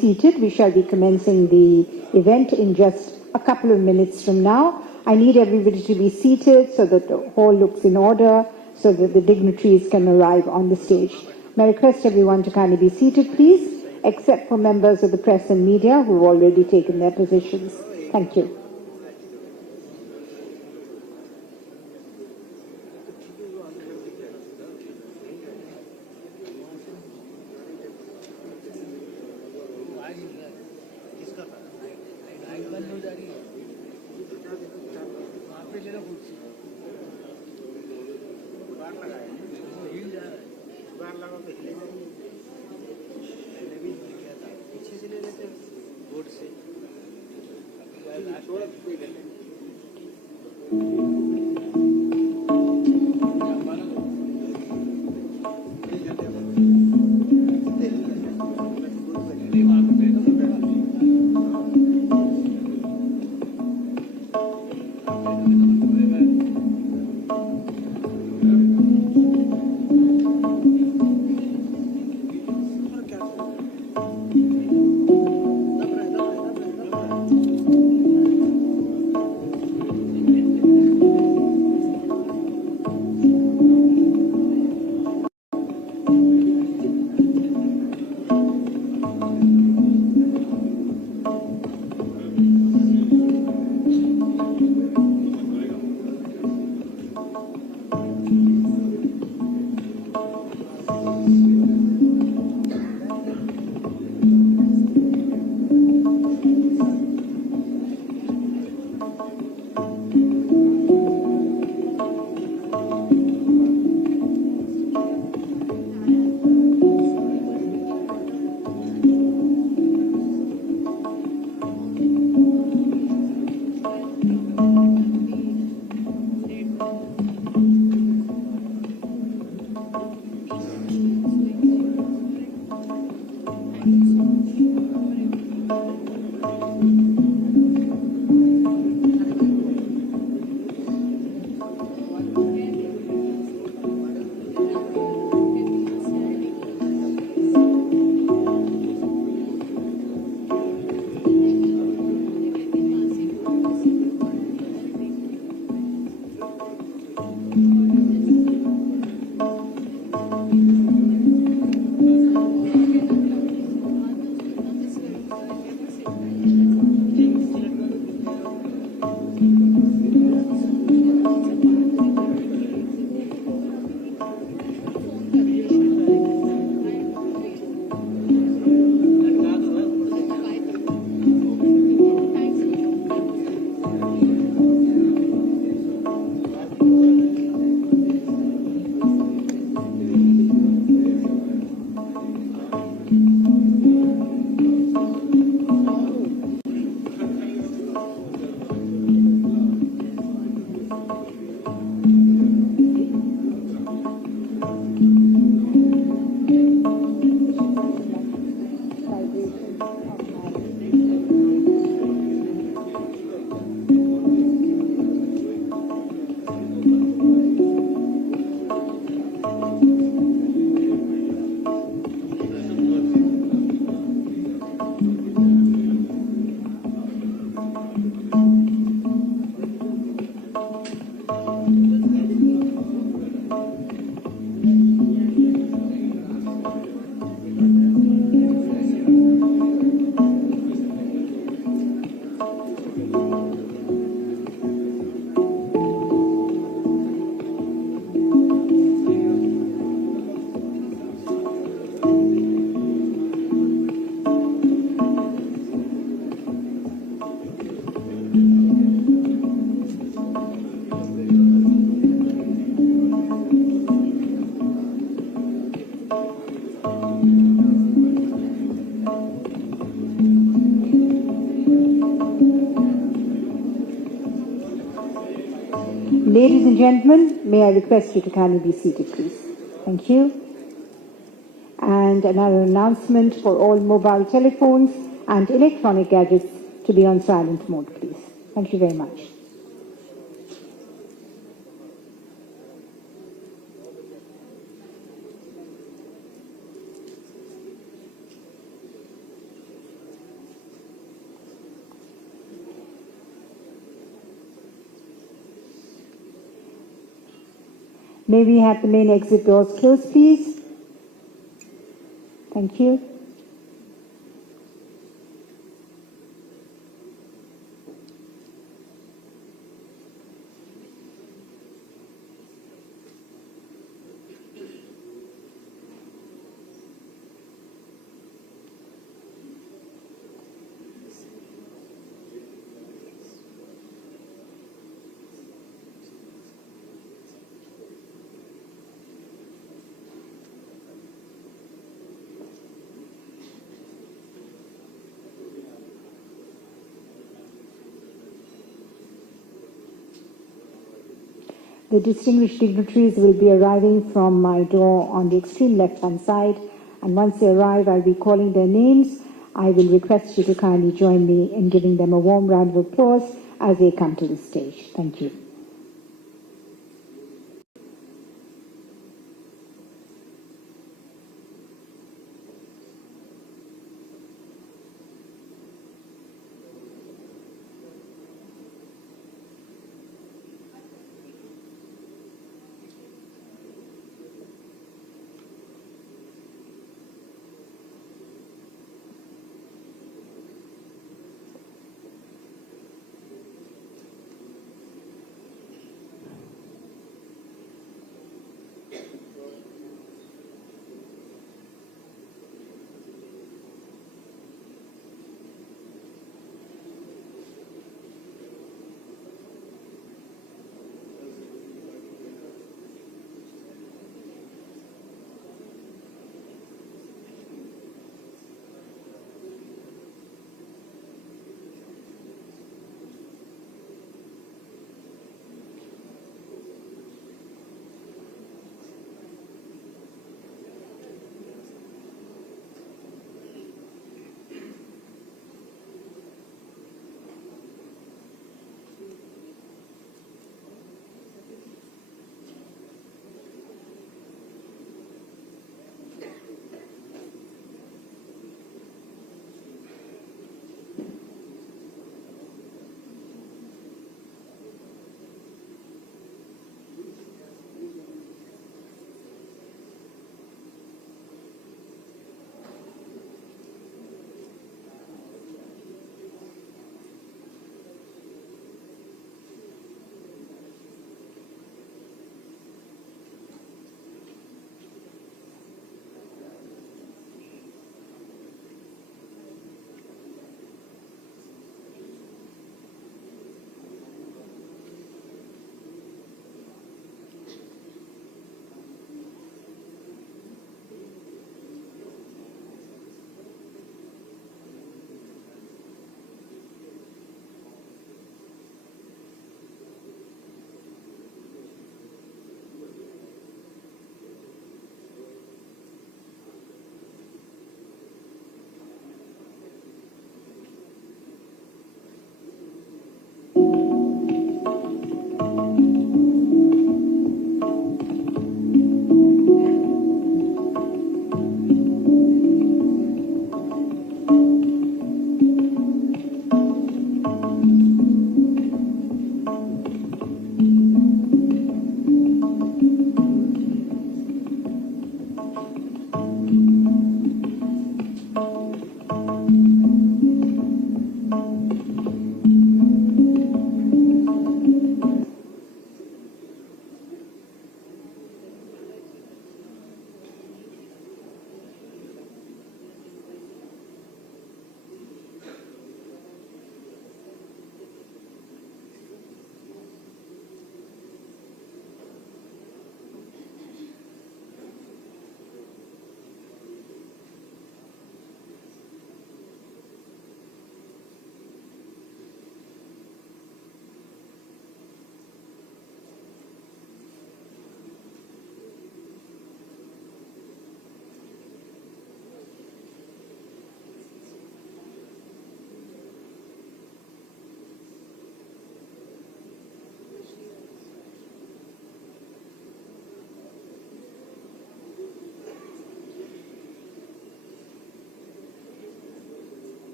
seated. We shall be commencing the event in just a couple of minutes from now. I need everybody to be seated so that the hall looks in order, so that the dignitaries can arrive on the stage. May I request everyone to kindly be seated, please, except for members of the press and media who have already taken their positions. Thank you. Ladies and gentlemen, may I request you to kindly be seated, please. Thank you. And another announcement for all mobile telephones and electronic gadgets to be on silent mode, please. Thank you very much. May we have the main exit doors closed, please? Thank you. The distinguished dignitaries will be arriving from my door on the extreme left-hand side, and once they arrive, I'll be calling their names. I will request you to kindly join me in giving them a warm round of applause as they come to the stage. Thank you.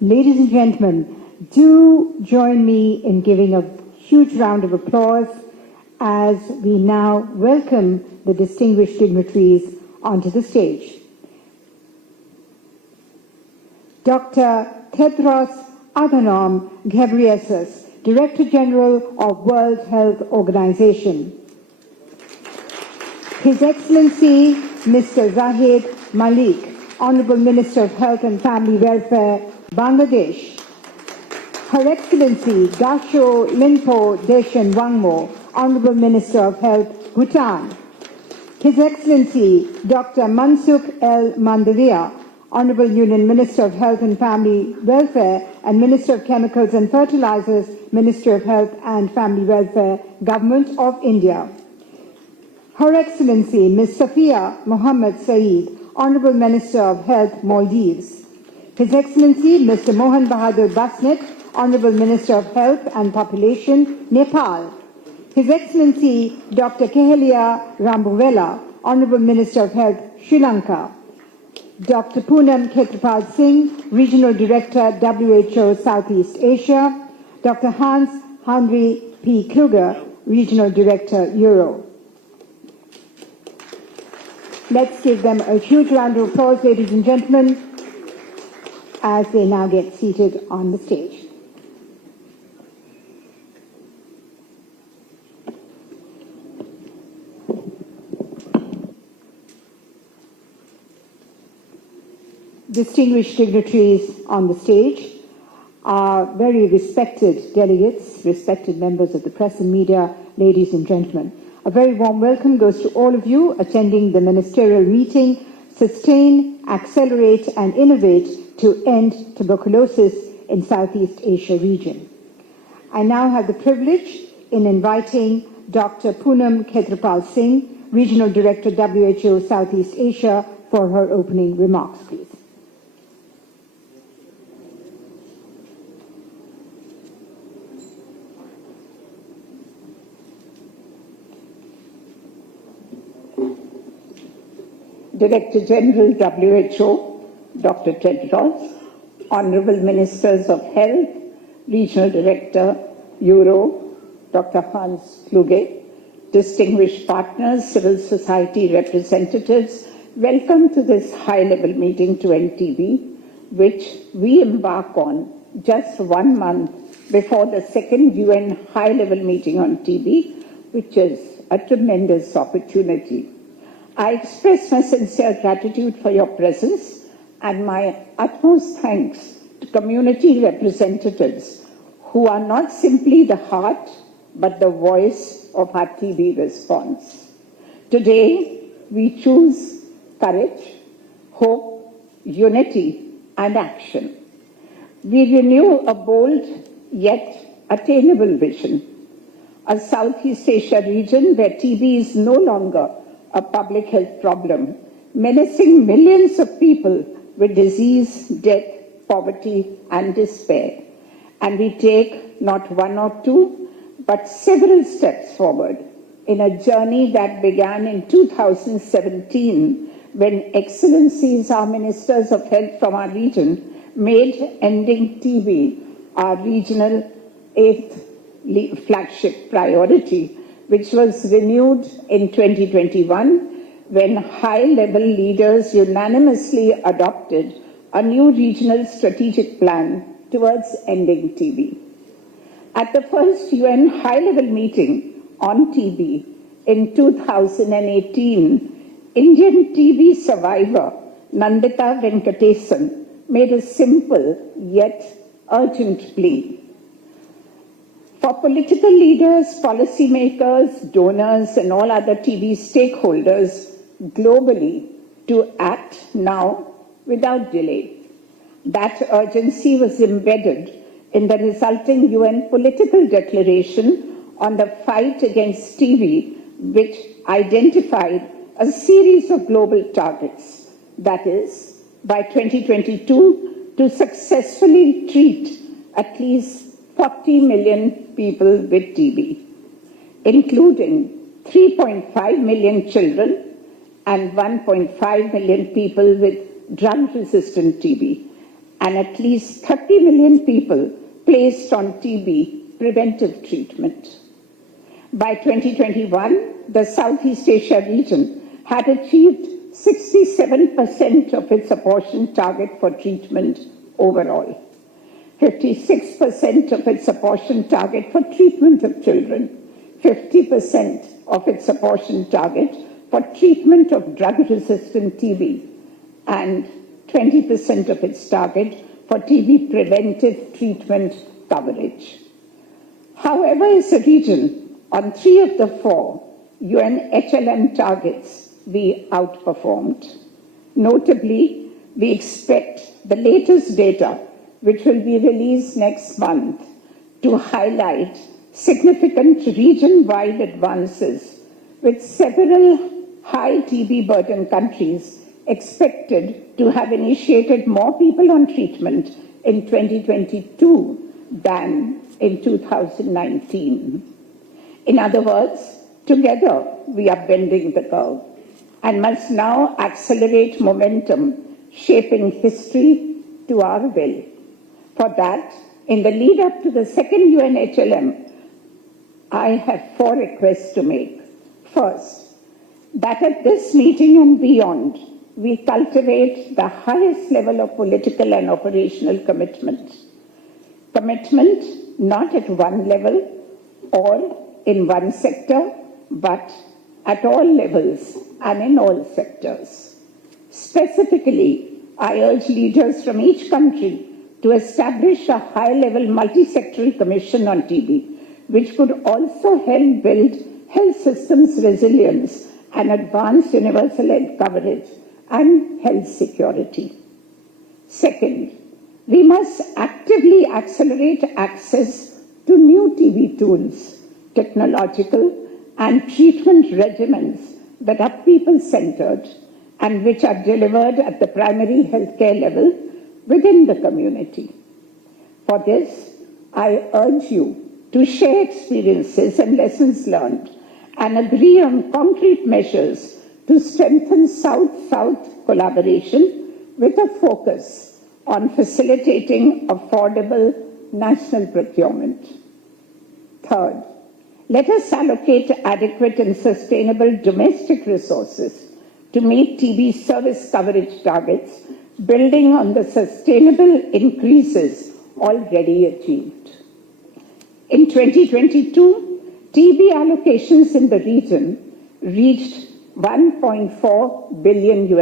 Ladies and gentlemen, do join me in giving a huge round of applause as we now welcome the distinguished dignitaries onto the stage. Dr. Tedros Adhanom Ghebreyesus, Director General of World Health Organization. His Excellency Mr. Zahid Malik, Honorable Minister of Health and Family Welfare, Bangladesh. Her Excellency Dasho Linpo Deshen Wangmo, Honorable Minister of Health, Bhutan. His Excellency Dr. Mansukh El Mandaria, Honorable Union Minister of Health and Family Welfare and Minister of Chemicals and Fertilizers, Ministry of Health and Family Welfare, Government of India. Her Excellency Ms. Safia Mohammed Saeed, Honorable Minister of Health, Maldives. His Excellency Mr. Mohan Bahadur Basnet, Honorable Minister of Health and Population, Nepal. His Excellency Dr. Kehelia Rambuvela, Honorable Minister of Health, Sri Lanka. Dr. Poonam Khetrapal Singh, Regional Director, WHO Southeast Asia. Dr. Hans-Henri P. Kluger, Regional Director, Euro. Let's give them a huge round of applause, ladies and gentlemen, as they now get seated on the stage. Distinguished dignitaries on the stage, our very respected delegates, respected members of the press and media, ladies and gentlemen. A very warm welcome goes to all of you attending the ministerial meeting, Sustain, Accelerate and Innovate to End Tuberculosis in Southeast Asia region. I now have the privilege in inviting Dr. Poonam Khetrapal Singh, Regional Director, WHO Southeast Asia, for her opening remarks, please. Director General WHO, Dr. Tedros, Honorable Ministers of Health, Regional Director, Euro, Dr. Hans Kluge, distinguished partners, civil society representatives, welcome to this high-level meeting to end TB, which we embark on just 1 month before the second UN high-level meeting on TB, which is a tremendous opportunity. I express my sincere gratitude for your presence and my utmost thanks to community representatives who are not simply the heart but the voice of our TB response. Today, we choose courage, hope, unity, and action. We renew a bold yet attainable vision, a Southeast Asia region where TB is no longer a public health problem, menacing millions of people with disease, death, poverty, and despair. And we take not 1 or 2, but several steps forward in a journey that began in 2017 when Excellencies, our Ministers of Health from our region, made ending TB our regional 8th flagship priority, which was renewed in 2021 when high-level leaders unanimously adopted a new regional strategic plan towards ending TB. At the first UN high-level meeting on TB in 2018, Indian TB survivor Nandita Venkatesan made a simple yet urgent plea. For political leaders, policymakers, donors, and all other TB stakeholders globally to act now without delay. That urgency was embedded in the resulting UN political declaration on the fight against TB, which identified a series of global targets. That is, by 2022, to successfully treat at least 40 million people with TB, including 3.5 million children and 1.5 million people with drug-resistant TB, and at least 30 million people placed on TB preventive treatment. By 2021, the Southeast Asia region had achieved 67% of its apportioned target for treatment overall, 56% of its apportioned target for treatment of children, 50% of its apportioned target for treatment of drug-resistant TB, and 20% of its target for TB preventive treatment coverage. However, as a region, on 3 of the 4 UN HLM targets, we outperformed. Notably, we expect the latest data, which will be released next month, to highlight significant region-wide advances, with several high TB burden countries expected to have initiated more people on treatment in 2022 than in 2019. In other words, together we are bending the curve and must now accelerate momentum, shaping history to our will. For that, in the lead up to the second UN HLM, I have 4 requests to make. First, that at this meeting and beyond, we cultivate the highest level of political and operational commitment. Commitment not at one level or in one sector, but at all levels and in all sectors. Specifically, I urge leaders from each country to establish a high-level multi-sectoral commission on TB, which could also help build health systems resilience and advance universal health coverage and health security. Second, we must actively accelerate access to new TB tools, technological and treatment regimens that are people-centered and which are delivered at the primary healthcare level within the community. For this, I urge you to share experiences and lessons learned and agree on concrete measures to strengthen South-South collaboration with a focus on facilitating affordable national procurement. Third, let us allocate adequate and sustainable domestic resources to meet TB service coverage targets, building on the sustainable increases already achieved. In 2022, TB allocations in the region reached $1.4 billion,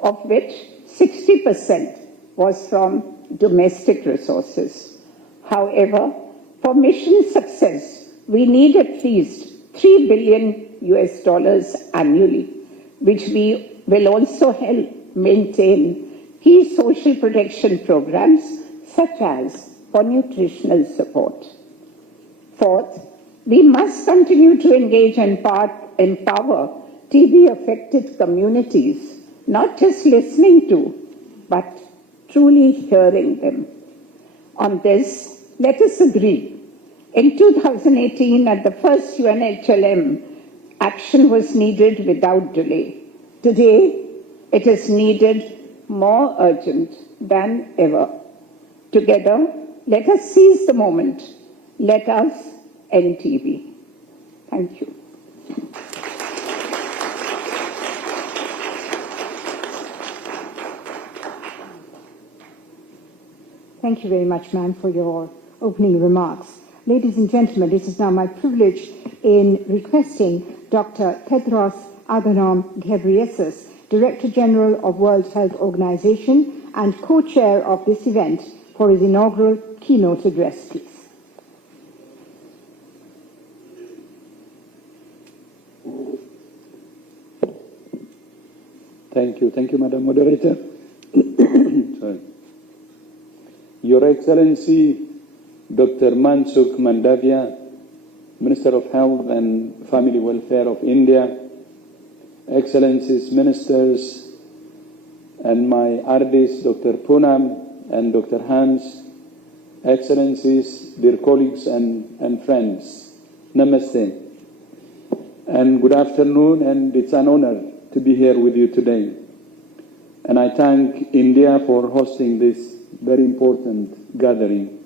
of which 60% was from domestic resources. However, for mission success, we need at least $3 billion annually, which we will also help maintain key social protection programs such as for nutritional support. Fourth, we must continue to engage and empower TB-affected communities, not just listening to, but truly hearing them. On this, let us agree. In 2018, at the first UNHLM, action was needed without delay. Today, it is needed more urgent than ever. Together, let us seize the moment. Let us end TB. Thank you. Thank you very much, ma'am, for your opening remarks. Ladies and gentlemen, it is now my privilege in requesting Dr. Tedros Adhanom Ghebreyesus, Director General of World Health Organization and co-chair of this event, for his inaugural keynote address, please. Thank you, Madam Moderator. Sorry. Your Excellency, Dr. Mansukh Mandavia, Minister of Health and Family Welfare of India, Excellencies, Ministers, and my RDs, Dr. Poonam and Dr. Hans, Excellencies, dear colleagues and friends, Namaste, and good afternoon, and it's an honor to be here with you today. And I thank India for hosting this very important gathering.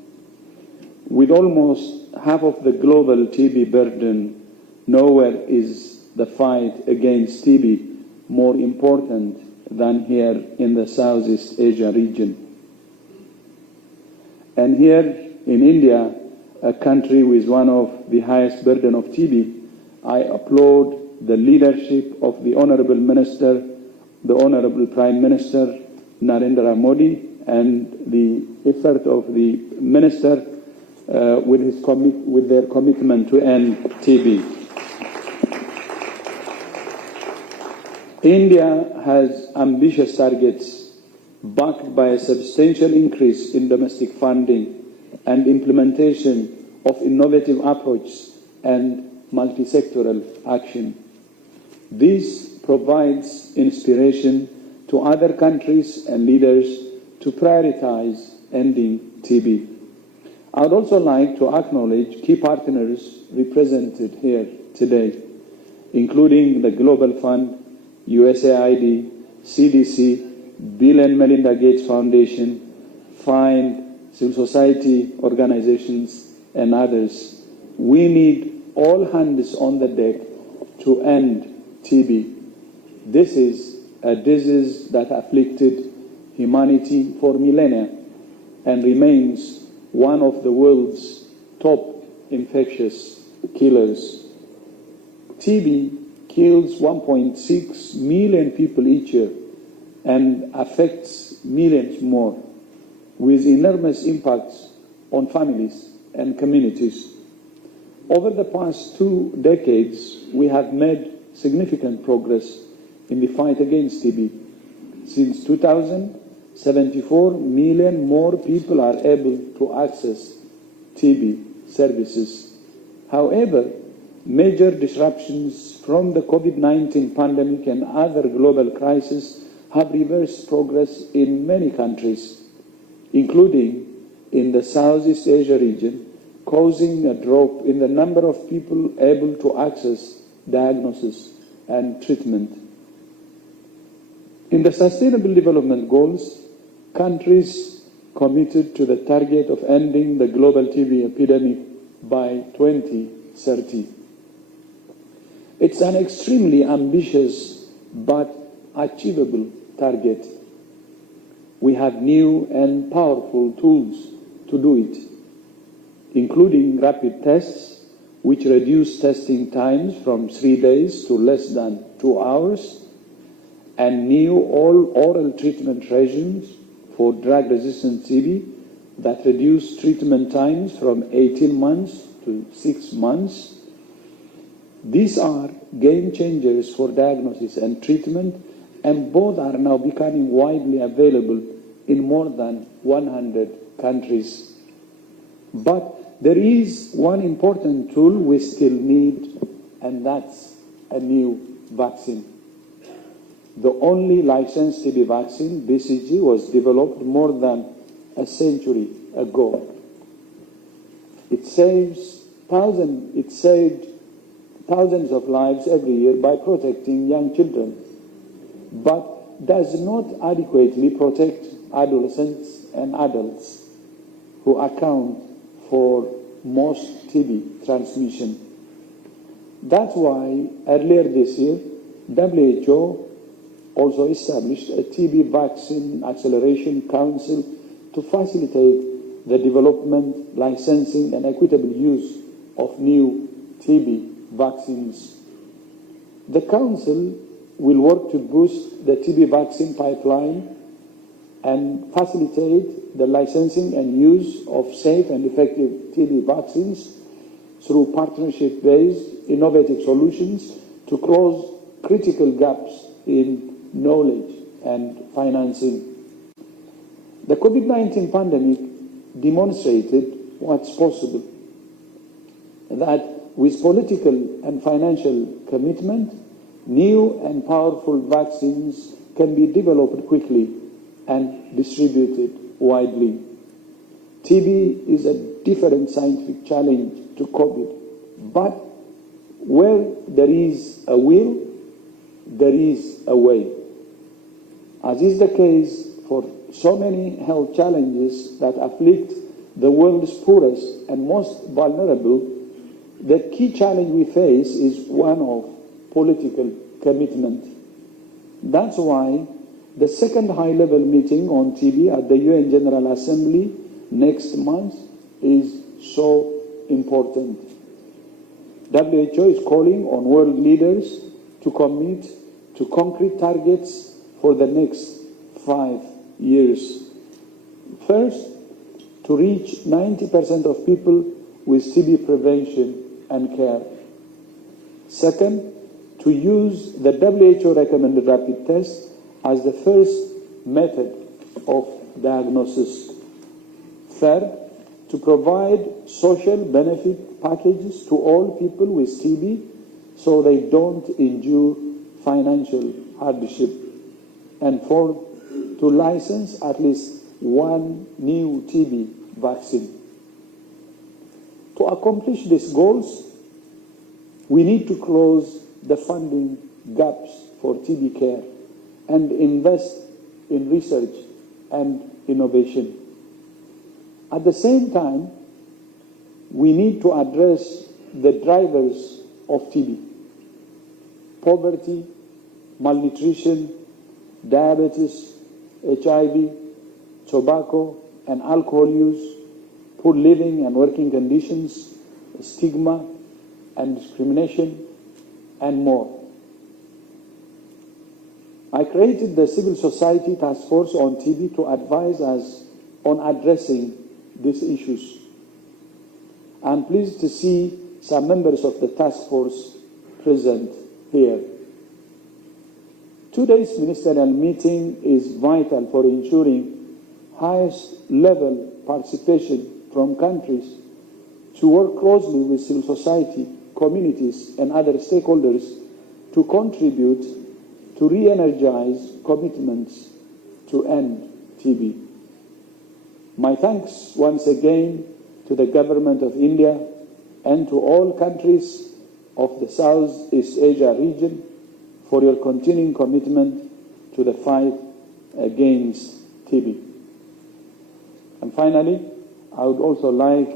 With almost half of the global TB burden, nowhere is the fight against TB more important than here in the Southeast Asia region. And here in India, a country with one of the highest burden of TB, I applaud the leadership of the Honorable Minister, the Honorable Prime Minister Narendra Modi, and the effort of the Minister with their commitment to end TB. India has ambitious targets backed by a substantial increase in domestic funding and implementation of innovative approaches and multi-sectoral action. This provides inspiration to other countries and leaders to prioritize ending TB. I would also like to acknowledge key partners represented here today, including the Global Fund, USAID, CDC, Bill and Melinda Gates Foundation, FIND, civil society organizations, and others. We need all hands on the deck to end TB. This is a disease that afflicted humanity for millennia and remains one of the world's top infectious killers. TB kills 1.6 million people each year and affects millions more, with enormous impacts on families and communities. Over the past 2 decades, we have made significant progress in the fight against TB. Since 2000, 74 million more people are able to access TB services. However, major disruptions from the COVID-19 pandemic and other global crises have reversed progress in many countries, including in the Southeast Asia region, causing a drop in the number of people able to access diagnosis and treatment. In the Sustainable Development Goals, countries committed to the target of ending the global TB epidemic by 2030. It's an extremely ambitious but achievable target. We have new and powerful tools to do it, including rapid tests, which reduce testing times from 3 days to less than 2 hours, and new oral treatment regimes for drug-resistant TB that reduce treatment times from 18 months to 6 months. These are game changers for diagnosis and treatment, and both are now becoming widely available in more than 100 countries. But there is one important tool we still need, and that's a new vaccine. The only licensed TB vaccine, BCG, was developed more than a century ago. It saved thousands of lives every year by protecting young children, but does not adequately protect adolescents and adults, who account for most TB transmission. That's why earlier this year, WHO also established a TB Vaccine Acceleration Council to facilitate the development, licensing, and equitable use of new TB vaccines. The Council will work to boost the TB vaccine pipeline and facilitate the licensing and use of safe and effective TB vaccines through partnership-based innovative solutions to close critical gaps in knowledge and financing. The COVID-19 pandemic demonstrated what's possible, that with political and financial commitment, new and powerful vaccines can be developed quickly and distributed widely. TB is a different scientific challenge to COVID, but where there is a will, there is a way. As is the case for so many health challenges that afflict the world's poorest and most vulnerable, the key challenge we face is one of political commitment. That's why the second high-level meeting on TB at the UN General Assembly next month is so important. WHO is calling on world leaders to commit to concrete targets for the next 5 years. First, to reach 90% of people with TB prevention and care. Second, to use the WHO recommended rapid test as the first method of diagnosis. Third, to provide social benefit packages to all people with TB so they don't endure financial hardship. And fourth, to license at least one new TB vaccine. To accomplish these goals, we need to close the funding gaps for TB care and invest in research and innovation. At the same time, we need to address the drivers of TB: poverty, malnutrition, diabetes, HIV, tobacco and alcohol use, poor living and working conditions, stigma and discrimination, and more. I created the Civil Society Task Force on TB to advise us on addressing these issues. I'm pleased to see some members of the task force present here. Today's ministerial meeting is vital for ensuring highest level participation from countries to work closely with civil society, communities and other stakeholders to contribute to re-energize commitments to end TB. My thanks once again to the Government of India and to all countries of the Southeast Asia region for your continuing commitment to the fight against TB. And finally, I would also like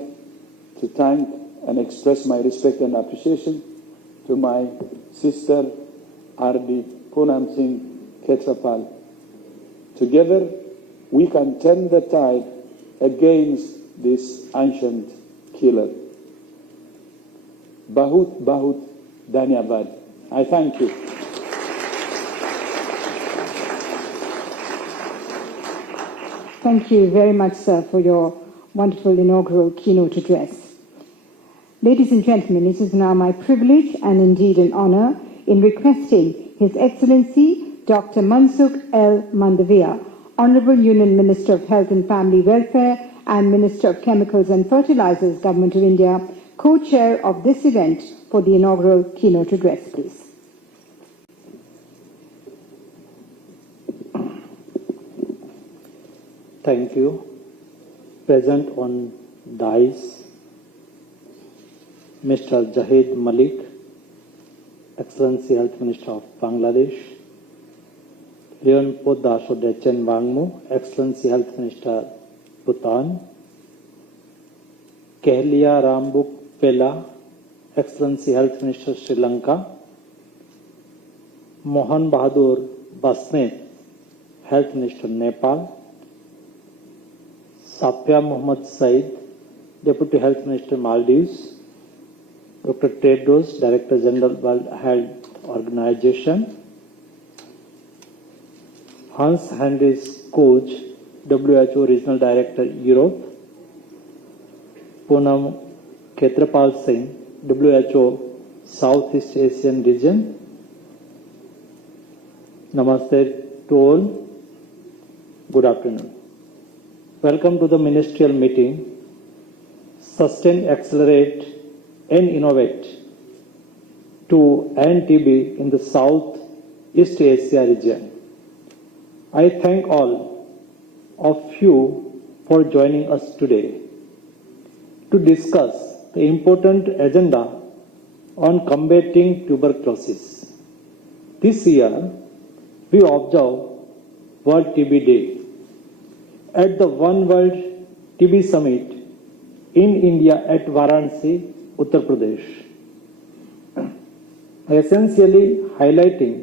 to thank and express my respect and appreciation to my sister, R.D. Poonam Singh Khetrapal. Together, we can turn the tide against this ancient killer. Bahut Bahut Dhanyavad. I thank you. Thank you very much, sir, for your wonderful inaugural keynote address. Ladies and gentlemen, it is now my privilege and indeed an honor in requesting His Excellency Dr. Mansukh L. Mandavia, Honorable Union Minister of Health and Family Welfare and Minister of Chemicals and Fertilizers, Government of India, co-chair of this event for the inaugural keynote address, please. Thank you. Present on dais, Mr. Zahid Malik, Excellency Health Minister of Bangladesh, Leon Podaso Dechen Wangmu, Excellency Health Minister Bhutan, Kehlia Rambuk Pela, Excellency Health Minister Sri Lanka, Mohan Bahadur Basnet, Health Minister Nepal, Safia Mohammad Said, Deputy Health Minister Maldives, Dr. Tedros, Director General World Health Organization, Hans Henris Koch, WHO Regional Director Europe, Poonam Khetrapal Singh, WHO Southeast Asian Region. Namaste to all. Good afternoon. Welcome to the ministerial meeting, Sustain, Accelerate and Innovate to end TB in the Southeast Asia region. I thank all of you for joining us today to discuss the important agenda on combating tuberculosis. This year, we observe World TB Day at the One World TB Summit in India at Varanasi, Uttar Pradesh, essentially highlighting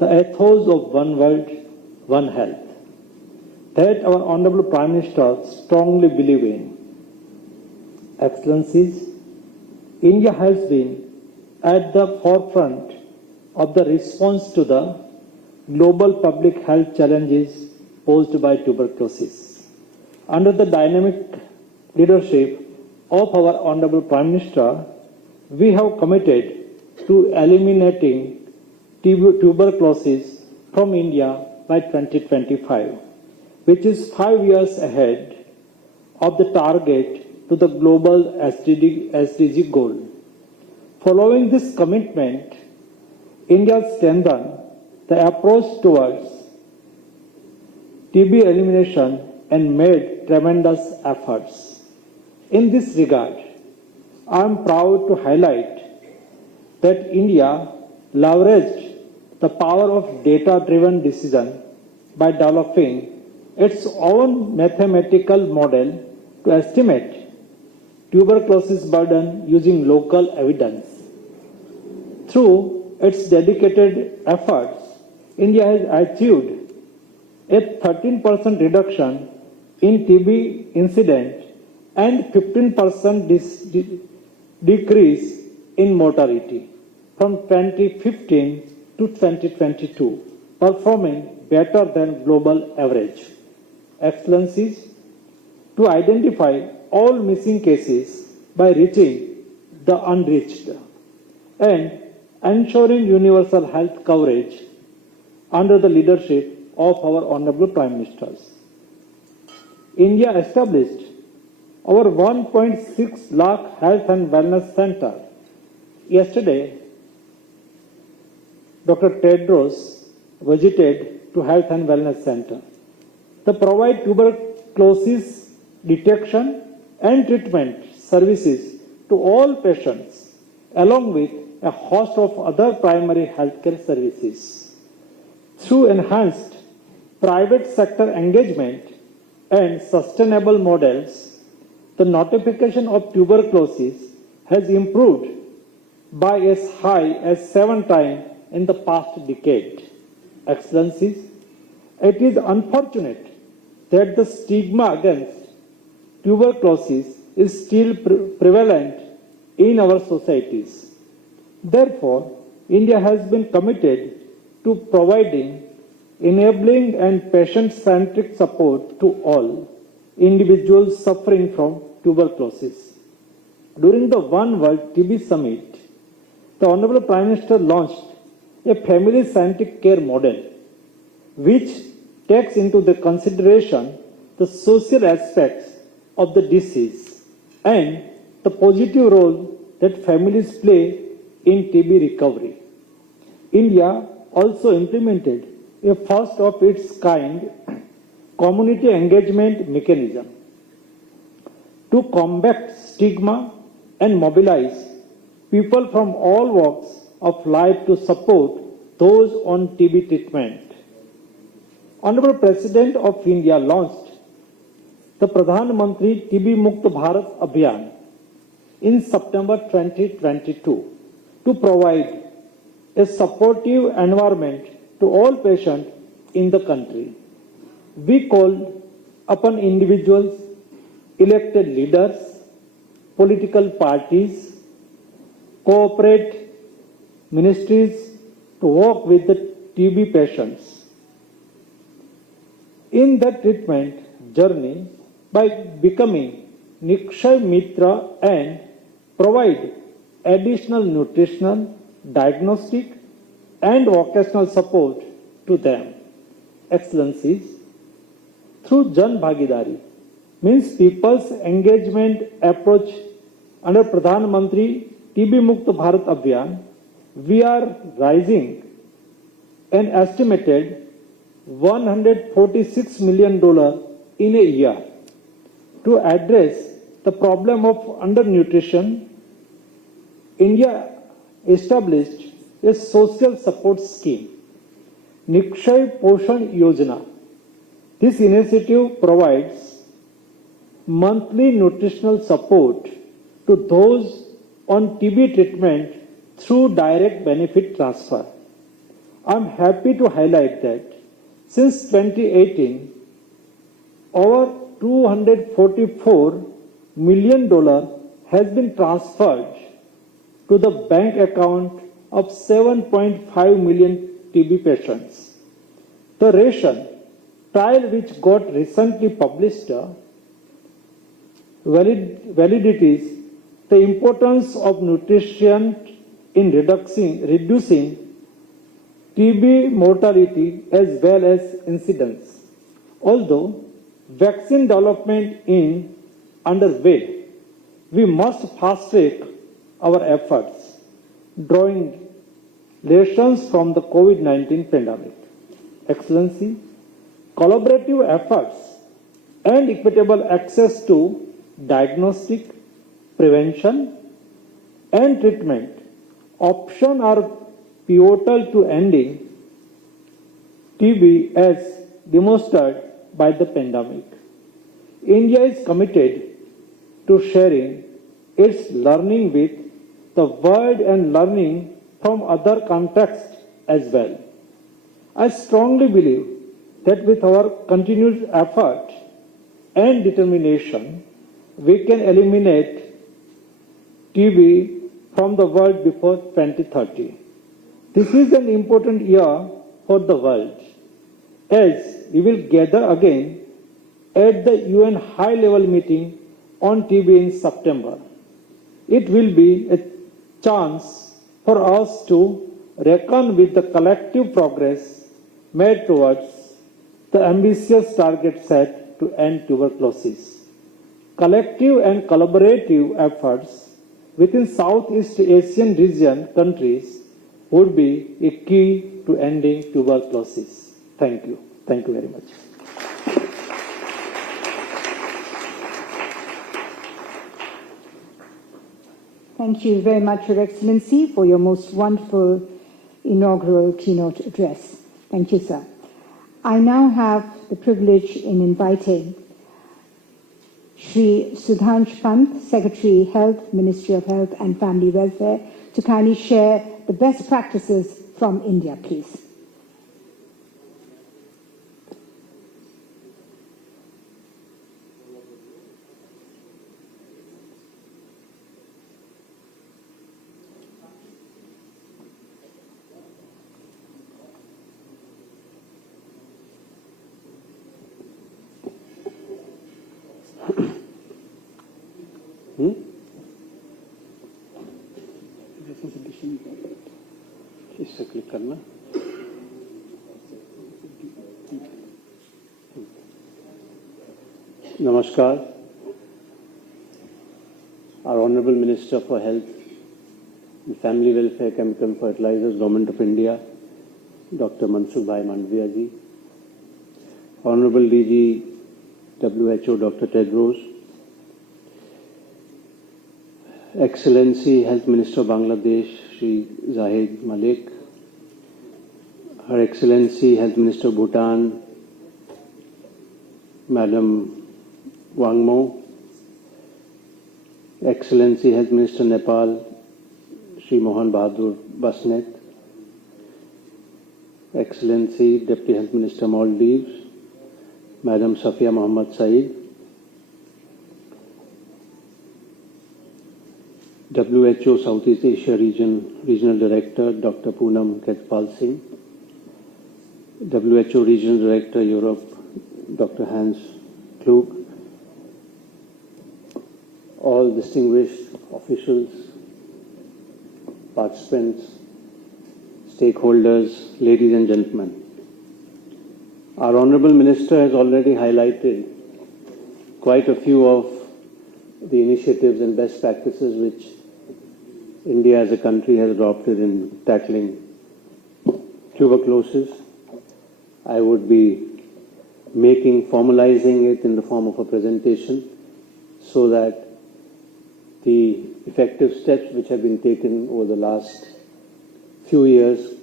the ethos of One World, One Health that our Honorable Prime Minister strongly believes in. Excellencies, India has been at the forefront of the response to the global public health challenges posed by tuberculosis. Under the dynamic leadership of our Honorable Prime Minister, we have committed to eliminating tuberculosis from India by 2025, which is 5 years ahead of the target to the global SDG goal. Following this commitment, India strengthened the approach towards TB elimination and made tremendous efforts. In this regard, I am proud to highlight that India leveraged the power of data-driven decision by developing its own mathematical model to estimate tuberculosis burden using local evidence. Through its dedicated efforts, India has achieved a 13% reduction in TB incident and 15% decrease in mortality from 2015 to 2022, performing better than global average. Excellencies, to identify all missing cases by reaching the unreached and ensuring universal health coverage under the leadership of our Honorable Prime Ministers. India established over 1.6 lakh health and wellness centers. Yesterday, Dr. Tedros visited to Health and Wellness Center. They provide tuberculosis detection and treatment services to all patients, along with a host of other primary healthcare services. Through enhanced private sector engagement and sustainable models, the notification of tuberculosis has improved by as high as 7 times in the past decade. Excellencies, it is unfortunate that the stigma against tuberculosis is still prevalent in our societies. Therefore, India has been committed to providing enabling and patient-centric support to all individuals suffering from tuberculosis. During the One World TB Summit, the Honorable Prime Minister launched a family-centric care model which takes into the consideration the social aspects of the disease and the positive role that families play in TB recovery. India also implemented a first of its kind community engagement mechanism to combat stigma and mobilize people from all walks of life to support those on TB treatment. Honorable President of India launched the Pradhan Mantri TB Mukt Bharat Abhiyan in September 2022 to provide a supportive environment to all patients in the country. We called upon individuals, elected leaders, political parties, corporate ministries to work with the TB patients in the treatment journey by becoming Nikshay Mitra and provide additional nutritional, diagnostic and vocational support to them. Excellencies, through Jan Bhagidari, means people's engagement approach under Pradhan Mantri TB Mukt Bharat Abhiyan, we are raising an estimated $146 million in a year to address the problem of undernutrition. India established a social support scheme, Nikshay Poshan Yojana, This initiative provides monthly nutritional support to those on TB treatment through direct benefit transfer. I'm happy to highlight that since 2018, over $244 million has been transferred to the bank account of 7.5 million TB patients. The ration trial, which got recently published, validates the importance of nutrition in reducing TB mortality as well as incidence. Although vaccine development is underway, we must fast-track our efforts, drawing lessons from the COVID-19 pandemic. Excellency, collaborative efforts and equitable access to diagnostic, prevention, and treatment options are pivotal to ending TB as demonstrated by the pandemic. India is committed to sharing its learning with the world and learning from other contexts as well. I strongly believe that with our continued effort and determination, we can eliminate TB from the world before 2030. This is an important year for the world, as we will gather again at the UN high-level meeting on TB in September. It will be a chance for us to reckon with the collective progress made towards the ambitious target set to end tuberculosis. Collective and collaborative efforts within Southeast Asian region countries would be a key to ending tuberculosis. Thank you. Thank you very much. Thank you very much, Your Excellency, for your most wonderful inaugural keynote address. Thank you, sir. I now have the privilege in inviting Shri Sudhansh Pant, Secretary Health, Ministry of Health and Family Welfare, to kindly share the best practices from India, please. इससे click करना Namaskar. Our Honorable Minister for Health and Family Welfare, Chemical Fertilizers, Government of India, Dr. Mansukh Bhai Mandviya ji, Honorable DG WHO, Dr. Tedros, Excellency Health Minister of Bangladesh, Shri Zahid Malik, Her Excellency Health Minister of Bhutan, Madam Wangmo, Excellency Health Minister Nepal, Shri Mohan Bahadur Basnet, Excellency Deputy Health Minister Maldives, Madam Safia Mohammad Saeed, WHO Southeast Asia Regional Director Dr. Poonam Ketpal Singh, WHO Regional Director Europe Dr. Hans Klug, all distinguished officials, participants, stakeholders, ladies and gentlemen. Our Honorable Minister has already highlighted quite a few of the initiatives and best practices which India as a country has adopted in tackling tuberculosis. I would be formalizing it in the form of a presentation so that the effective steps which have been taken over the last few years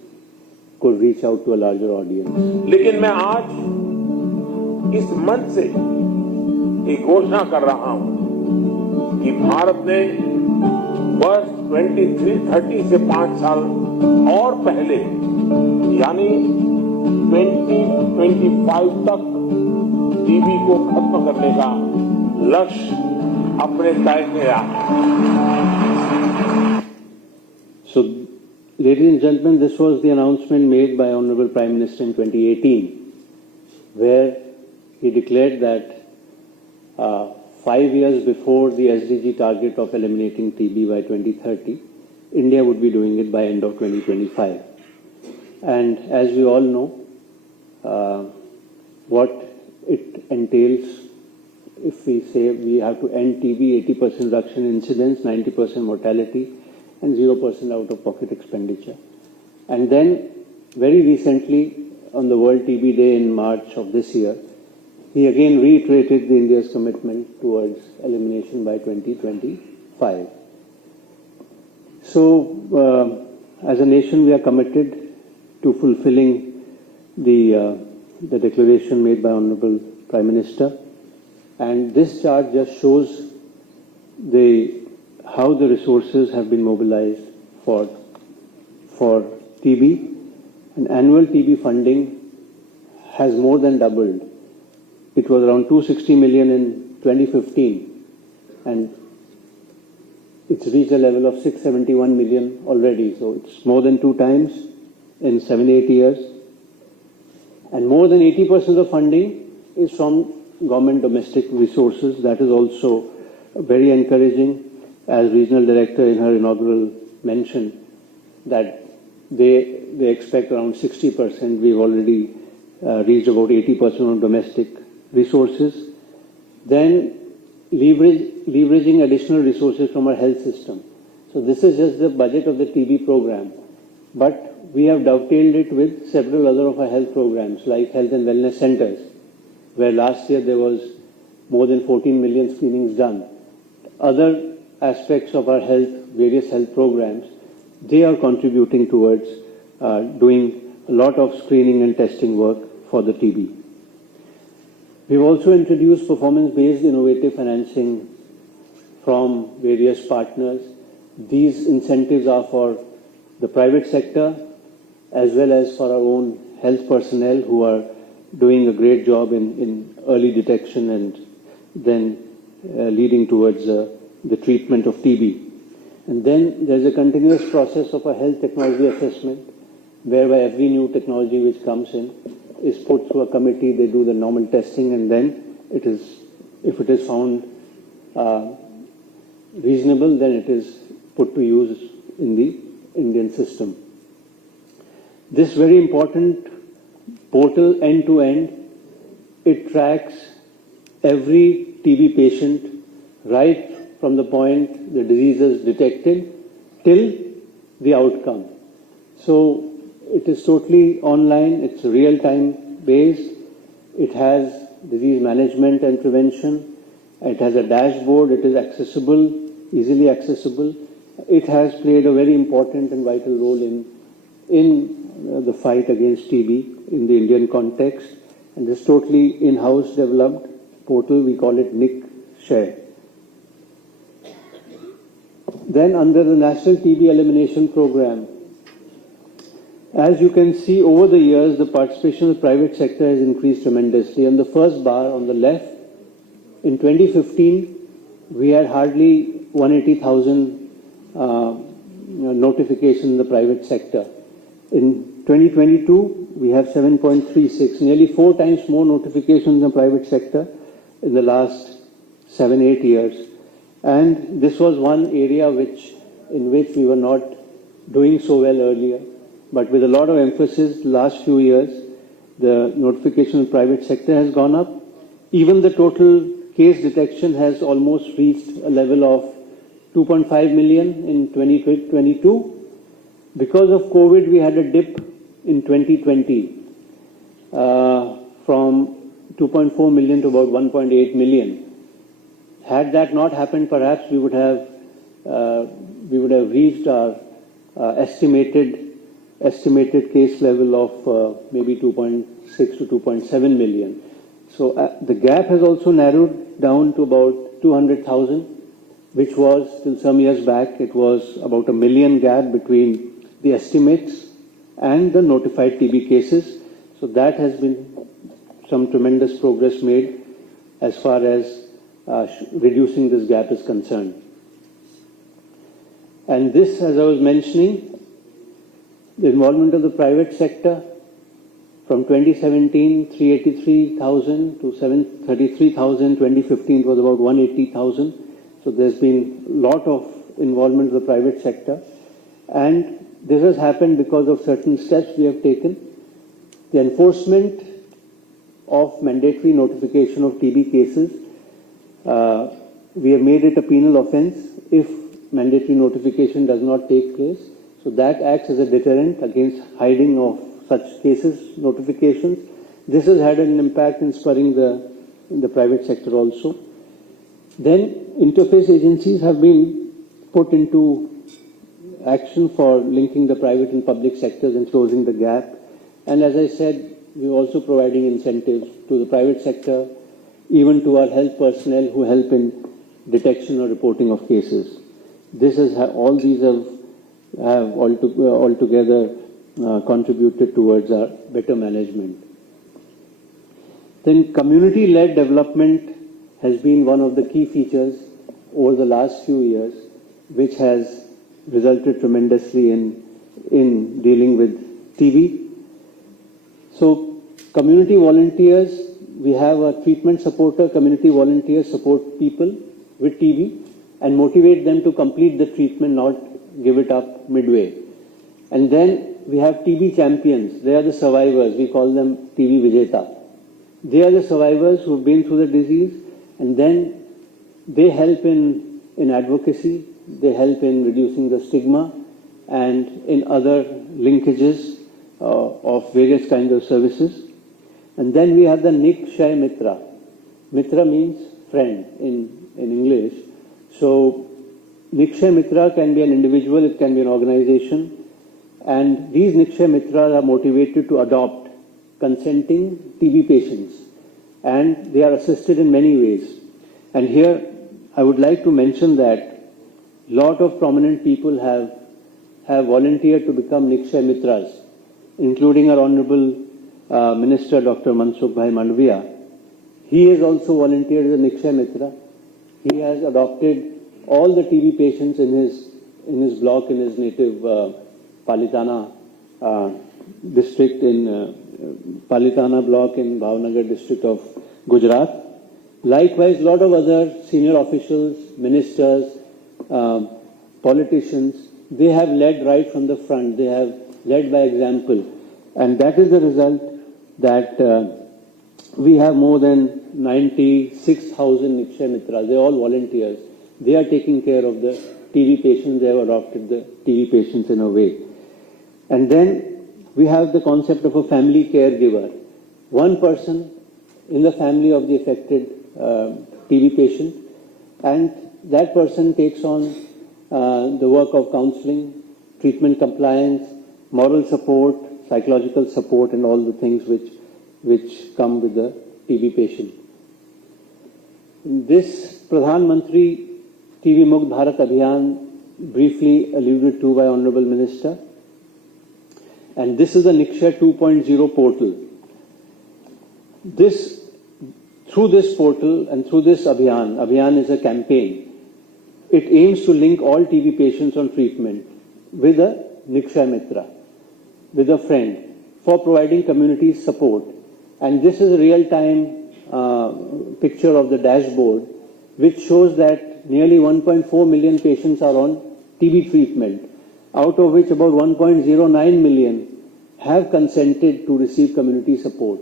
could reach out to a larger audience. लेकिन मैं आज इस मंच से एक घोषणा कर रहा हूं कि भारत ने वर्ष 2030 से 5 साल और पहले यानी 2025 तक टीबी को खत्म करने का लक्ष्य अपने तय किया है। So, ladies and gentlemen, this was the announcement made by Honorable Prime Minister in 2018, where he declared that 5 years before the SDG target of eliminating TB by 2030, India would be doing it by end of 2025. And as we all know, what it entails, if we say we have to end TB, 80% reduction in incidence, 90% mortality, and 0% out-of-pocket expenditure. And then, very recently, on the World TB Day in March of this year, he again reiterated the India's commitment towards elimination by 2025. So, as a nation, we are committed to fulfilling the declaration made by Honorable Prime Minister. And this chart just shows how the resources have been mobilized for TB. And annual TB funding has more than doubled. It was around 260 million in 2015, and it's reached a level of 671 million already. So it's more than 2 times in 7-8 years. And more than 80% of the funding is from government domestic resources. That is also very encouraging. As Regional Director in her inaugural mentioned, that they expect around 60%. We've already reached about 80% of domestic resources. Then leveraging additional resources from our health system. So this is just the budget of the TB program. But we have dovetailed it with several other of our health programs, like health and wellness centers, where last year there was more than 14 million screenings done. Other aspects of our health, various health programs, they are contributing towards doing a lot of screening and testing work for the TB. We've also introduced performance-based innovative financing from various partners. These incentives are for the private sector as well as for our own health personnel who are doing a great job in early detection and then leading towards the treatment of TB. And then there's a continuous process of a health technology assessment, whereby every new technology which comes in is put through a committee, they do the normal testing, and then if it is found reasonable, then it is put to use in the Indian system. This very important portal, end-to-end, it tracks every TB patient right from the point the disease is detected till the outcome. So it is totally online, it's real-time based, it has disease management and prevention, it has a dashboard, it is accessible, easily accessible. It has played a very important and vital role in the fight against TB in the Indian context. And this totally in-house developed portal, we call it NIC Share. Then under the National TB Elimination Program, as you can see over the years, the participation of the private sector has increased tremendously. On the first bar on the left, in 2015, we had hardly 180,000 notifications in the private sector. In 2022, we have 7.36, nearly 4 times more notifications in the private sector in the last 7-8 years. And this was one area in which we were not doing so well earlier. But with a lot of emphasis, the last few years, the notification of the private sector has gone up. Even the total case detection has almost reached a level of 2.5 million in 2022. Because of COVID, we had a dip in 2020 from 2.4 million to about 1.8 million. Had that not happened, perhaps we would have reached our estimated case level of maybe 2.6 to 2.7 million. So the gap has also narrowed down to about 200,000, which was till some years back, it was about 1 million gap between the estimates and the notified TB cases. So that has been some tremendous progress made as far as reducing this gap is concerned. And this, as I was mentioning, the involvement of the private sector from 2017, 383,000 to 733,000, 2015 it was about 180,000. So there's been a lot of involvement of the private sector. And this has happened because of certain steps we have taken. The enforcement of mandatory notification of TB cases, we have made it a penal offence if mandatory notification does not take place. So that acts as a deterrent against hiding of such cases, notifications. This has had an impact in spurring the private sector also. Then interface agencies have been put into action for linking the private and public sectors and closing the gap. And as I said, we're also providing incentives to the private sector, even to our health personnel who help in detection or reporting of cases. This is all these have altogether contributed towards our better management. Then community-led development has been one of the key features over the last few years, which has resulted tremendously in dealing with TB. So community volunteers, we have a treatment supporter, community volunteers support people with TB and motivate them to complete the treatment, not give it up midway. And then we have TB champions. They are the survivors. We call them TB Vijeta. They are the survivors who have been through the disease, and then they help in advocacy. They help in reducing the stigma and in other linkages of various kinds of services. And then we have the Nikshay Mitra. Mitra means friend in English. So Nikshay Mitra can be an individual, it can be an organization. And these Nikshay Mitras are motivated to adopt consenting TB patients. And they are assisted in many ways. And here I would like to mention that a lot of prominent people have volunteered to become Nikshay Mitras, including our Honorable Minister Dr. Mansukh Bhai Mandavia. He has also volunteered as a Nikshay Mitra. He has adopted all the TB patients in his block, in his native Palitana district, in Palitana block in Bhavnagar district of Gujarat. Likewise, a lot of other senior officials, ministers, politicians, they have led right from the front. They have led by example. And that is the result that we have more than 96,000 Nikshay Mitras. They are all volunteers. They are taking care of the TB patients. They have adopted the TB patients in a way. And then we have the concept of a family caregiver. One person in the family of the affected TB patient, and that person takes on the work of counseling, treatment compliance, moral support, psychological support, and all the things which come with the TB patient. This Pradhan Mantri TB Mukt Bharat Abhiyan, briefly alluded to by Honorable Minister. And this is the Nikshay 2.0 portal. Through this portal and through this Abhiyan is a campaign. It aims to link all TB patients on treatment with a Nikshay Mitra, with a friend, for providing community support. And this is a real-time picture of the dashboard, which shows that nearly 1.4 million patients are on TB treatment, out of which about 1.09 million have consented to receive community support.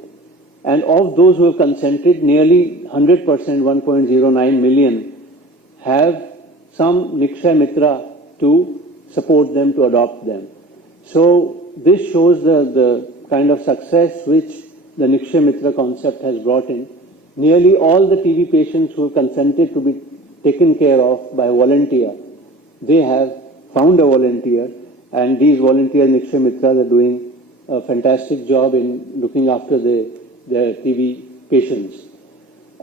And of those who have consented, nearly 100%, 1.09 million, have some Nikshay Mitra to support them, to adopt them. So this shows the kind of success which the Nikshay Mitra concept has brought in. Nearly all the TB patients who have consented to be taken care of by a volunteer, they have found a volunteer, and these volunteer Nikshay Mitras are doing a fantastic job in looking after their TB patients.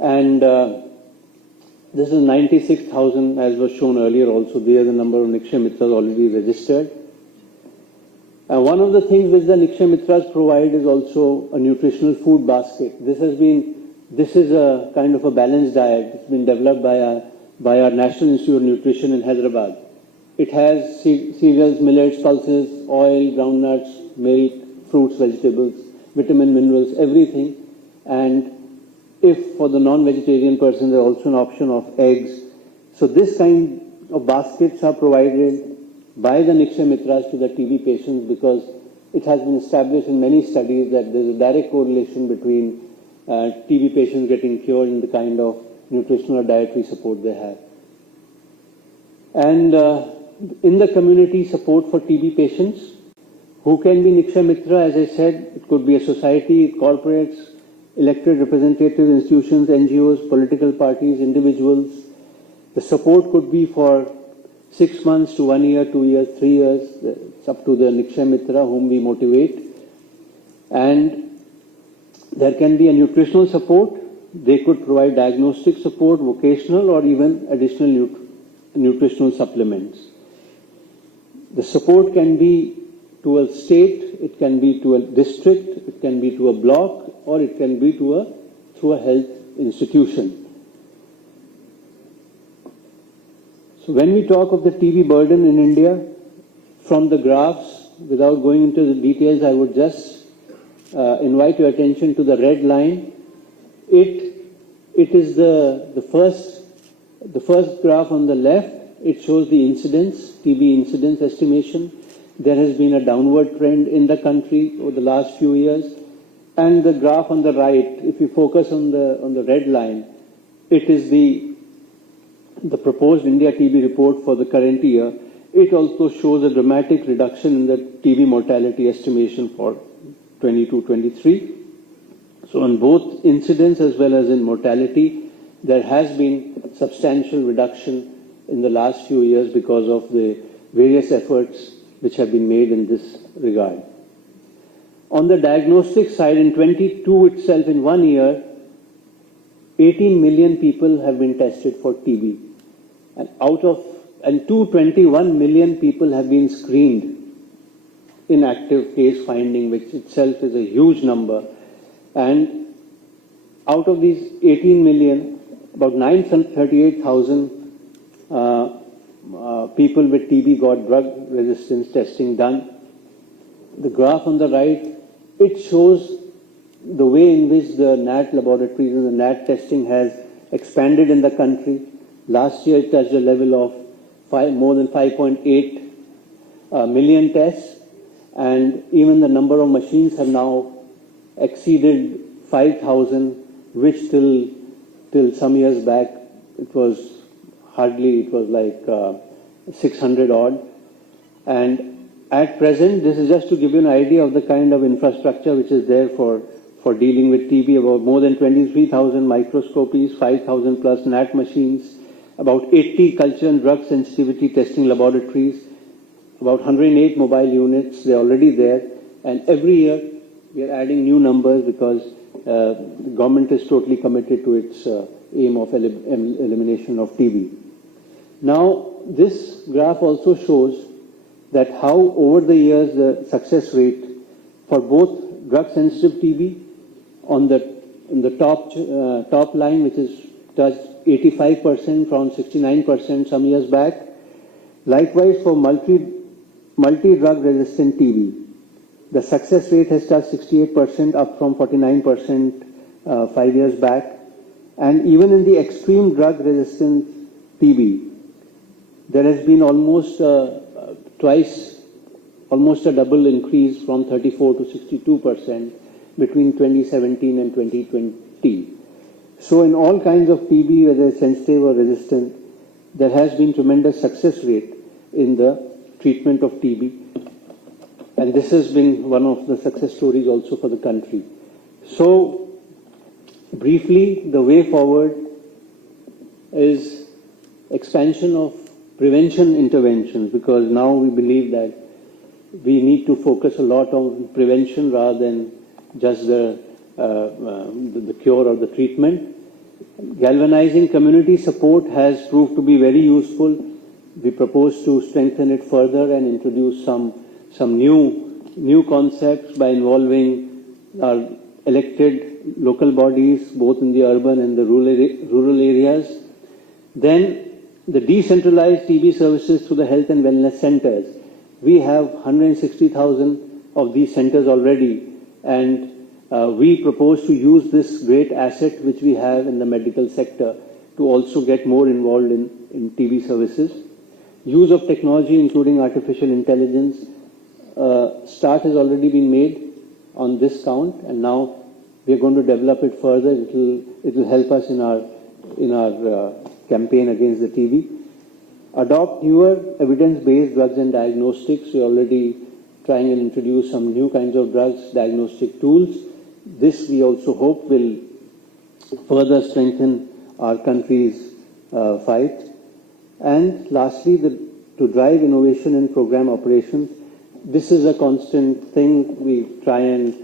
And this is 96,000, as was shown earlier also. There the number of Nikshay Mitras already registered. One of the things which the Nikshay Mitras provide is also a nutritional food basket. This is a kind of a balanced diet. It's been developed by our National Institute of Nutrition in Hyderabad. It has cereals, millets, pulses, oil, groundnuts, milk, fruits, vegetables, vitamin, minerals, everything. And if for the non-vegetarian person, there's also an option of eggs. So this kind of baskets are provided by the Nikshay Mitras to the TB patients, because it has been established in many studies that there's a direct correlation between TB patients getting cured and the kind of nutritional or dietary support they have. And in the community, support for TB patients, who can be Nikshay Mitra? As I said, it could be a society, corporates, elected representative institutions, NGOs, political parties, individuals. The support could be for 6 months to 1 year, 2 years, 3 years. It's up to the Nikshay Mitra whom we motivate. And there can be a nutritional support. They could provide diagnostic support, vocational, or even additional nutritional supplements. The support can be to a state, it can be to a district, it can be to a block, or it can be through a health institution. So when we talk of the TB burden in India, from the graphs, without going into the details, I would just invite your attention to the red line. It is the first graph on the left. It shows the incidence, TB incidence estimation. There has been a downward trend in the country over the last few years. And the graph on the right, if you focus on the red line, it is the proposed India TB report for the current year. It also shows a dramatic reduction in the TB mortality estimation for 22-23. So on both incidence as well as in mortality, there has been substantial reduction in the last few years because of the various efforts which have been made in this regard. On the diagnostic side, in 22 itself, in 1 year, 18 million people have been tested for TB. And 221 million people have been screened in active case finding, which itself is a huge number. And out of these 18 million, about 938,000 people with TB got drug resistance testing done. The graph on the right, it shows the way in which the NAT laboratories and the NAT testing has expanded in the country. Last year it touched a level of more than 5.8 million tests, and even the number of machines have now exceeded 5,000, which till some years back it was like 600 odd. And at present, this is just to give you an idea of the kind of infrastructure which is there for dealing with TB, about more than 23,000 microscopies, 5,000 plus NAT machines, about 80 culture and drug sensitivity testing laboratories, about 108 mobile units, they're already there. And every year, we are adding new numbers because the government is totally committed to its aim of elimination of TB. Now, this graph also shows that how over the years the success rate for both drug-sensitive TB on the top line, which is touched 85% from 69% some years back. Likewise, for multi-drug resistant TB, the success rate has touched 68%, up from 49% 5 years back. And even in the extreme drug resistant TB, there has been almost almost a double increase from 34 to 62% between 2017 and 2020. So in all kinds of TB, whether it's sensitive or resistant, there has been tremendous success rate in the treatment of TB. And this has been one of the success stories also for the country. So briefly, the way forward is expansion of prevention interventions, because now we believe that we need to focus a lot on prevention rather than just the the cure or the treatment. Galvanizing community support has proved to be very useful. We propose to strengthen it further and introduce some new concepts by involving our elected local bodies, both in the urban and the rural areas. Then the decentralized TB services through the health and wellness centers. We have 160,000 of these centers already, and we propose to use this great asset which we have in the medical sector to also get more involved in TB services. Use of technology, including artificial intelligence. Start has already been made on this count, and now we are going to develop it further. It will help us in our campaign against the TB. Adopt newer evidence-based drugs and diagnostics. We are already trying and introduce some new kinds of drugs, diagnostic tools. This we also hope will further strengthen our country's fight. And lastly, to drive innovation in program operations. This is a constant thing. We try and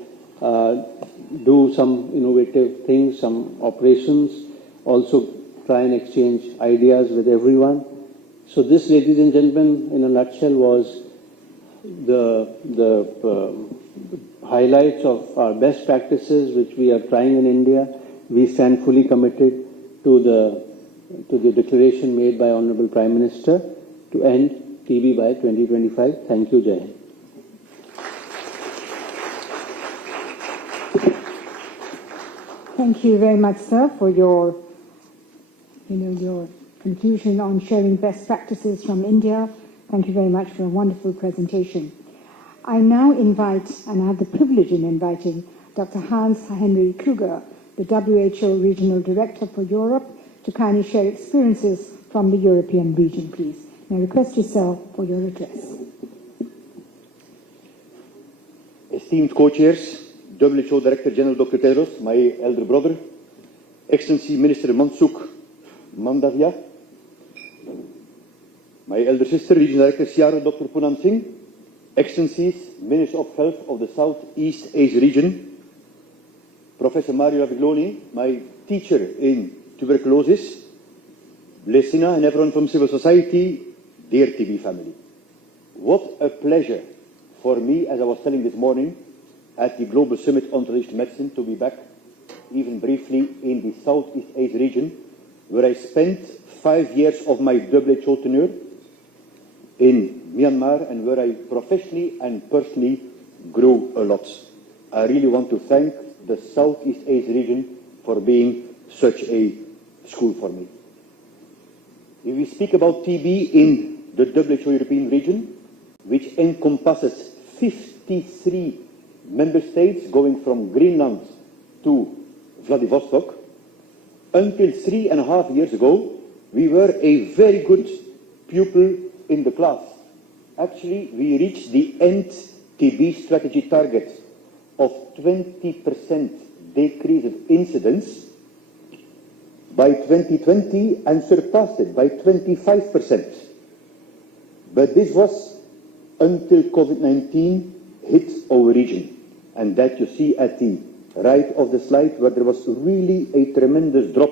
do some innovative things, some operations, also try and exchange ideas with everyone. So this, ladies and gentlemen, in a nutshell, was the highlights of our best practices which we are trying in India. We stand fully committed to the declaration made by Honorable Prime Minister to end TB by 2025. Thank you, Jai Hind. Thank you very much, sir, for your conclusion on sharing best practices from India. Thank you very much for a wonderful presentation. I now invite, and I have the privilege in inviting, Dr. Hans-Henry Kluge, the WHO Regional Director for Europe, to kindly share experiences from the European region, please. May I request you, sir, for your address. Esteemed co-chairs, WHO Director General Dr. Tedros, my elder brother, Excellency Minister Mansukh Mandavia, my elder sister, Regional Director Siara Dr. Poonam Singh, Excellencies, Minister of Health of the Southeast Asia region, Professor Mario Ravigloni, my teacher in tuberculosis, Blessina, and everyone from civil society, dear TB family. What a pleasure for me, as I was telling this morning, at the Global Summit on Traditional Medicine, to be back, even briefly, in the Southeast Asia region, where I spent 5 years of my WHO tenure in Myanmar, and where I professionally and personally grew a lot. I really want to thank the Southeast Asia region for being such a school for me. If we speak about TB in the WHO European region, which encompasses 53 member states, going from Greenland to Vladivostok, until 3.5 years ago, we were a very good pupil in the class. Actually, we reached the end TB strategy target of 20% decrease of incidence by 2020 and surpassed it by 25%. But this was until COVID-19 hit our region. And that you see at the right of the slide, where there was really a tremendous drop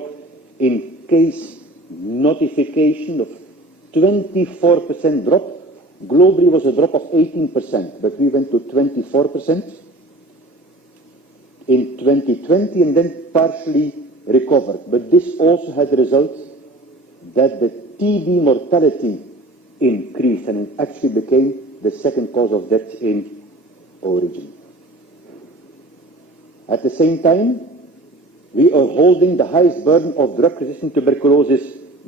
in case notification of 24% drop. Globally was a drop of 18%, but we went to 24% in 2020 and then partially recovered. But this also had the result that the TB mortality increased, and it actually became the second cause of death in our region. At the same time, we are holding the highest burden of drug-resistant tuberculosis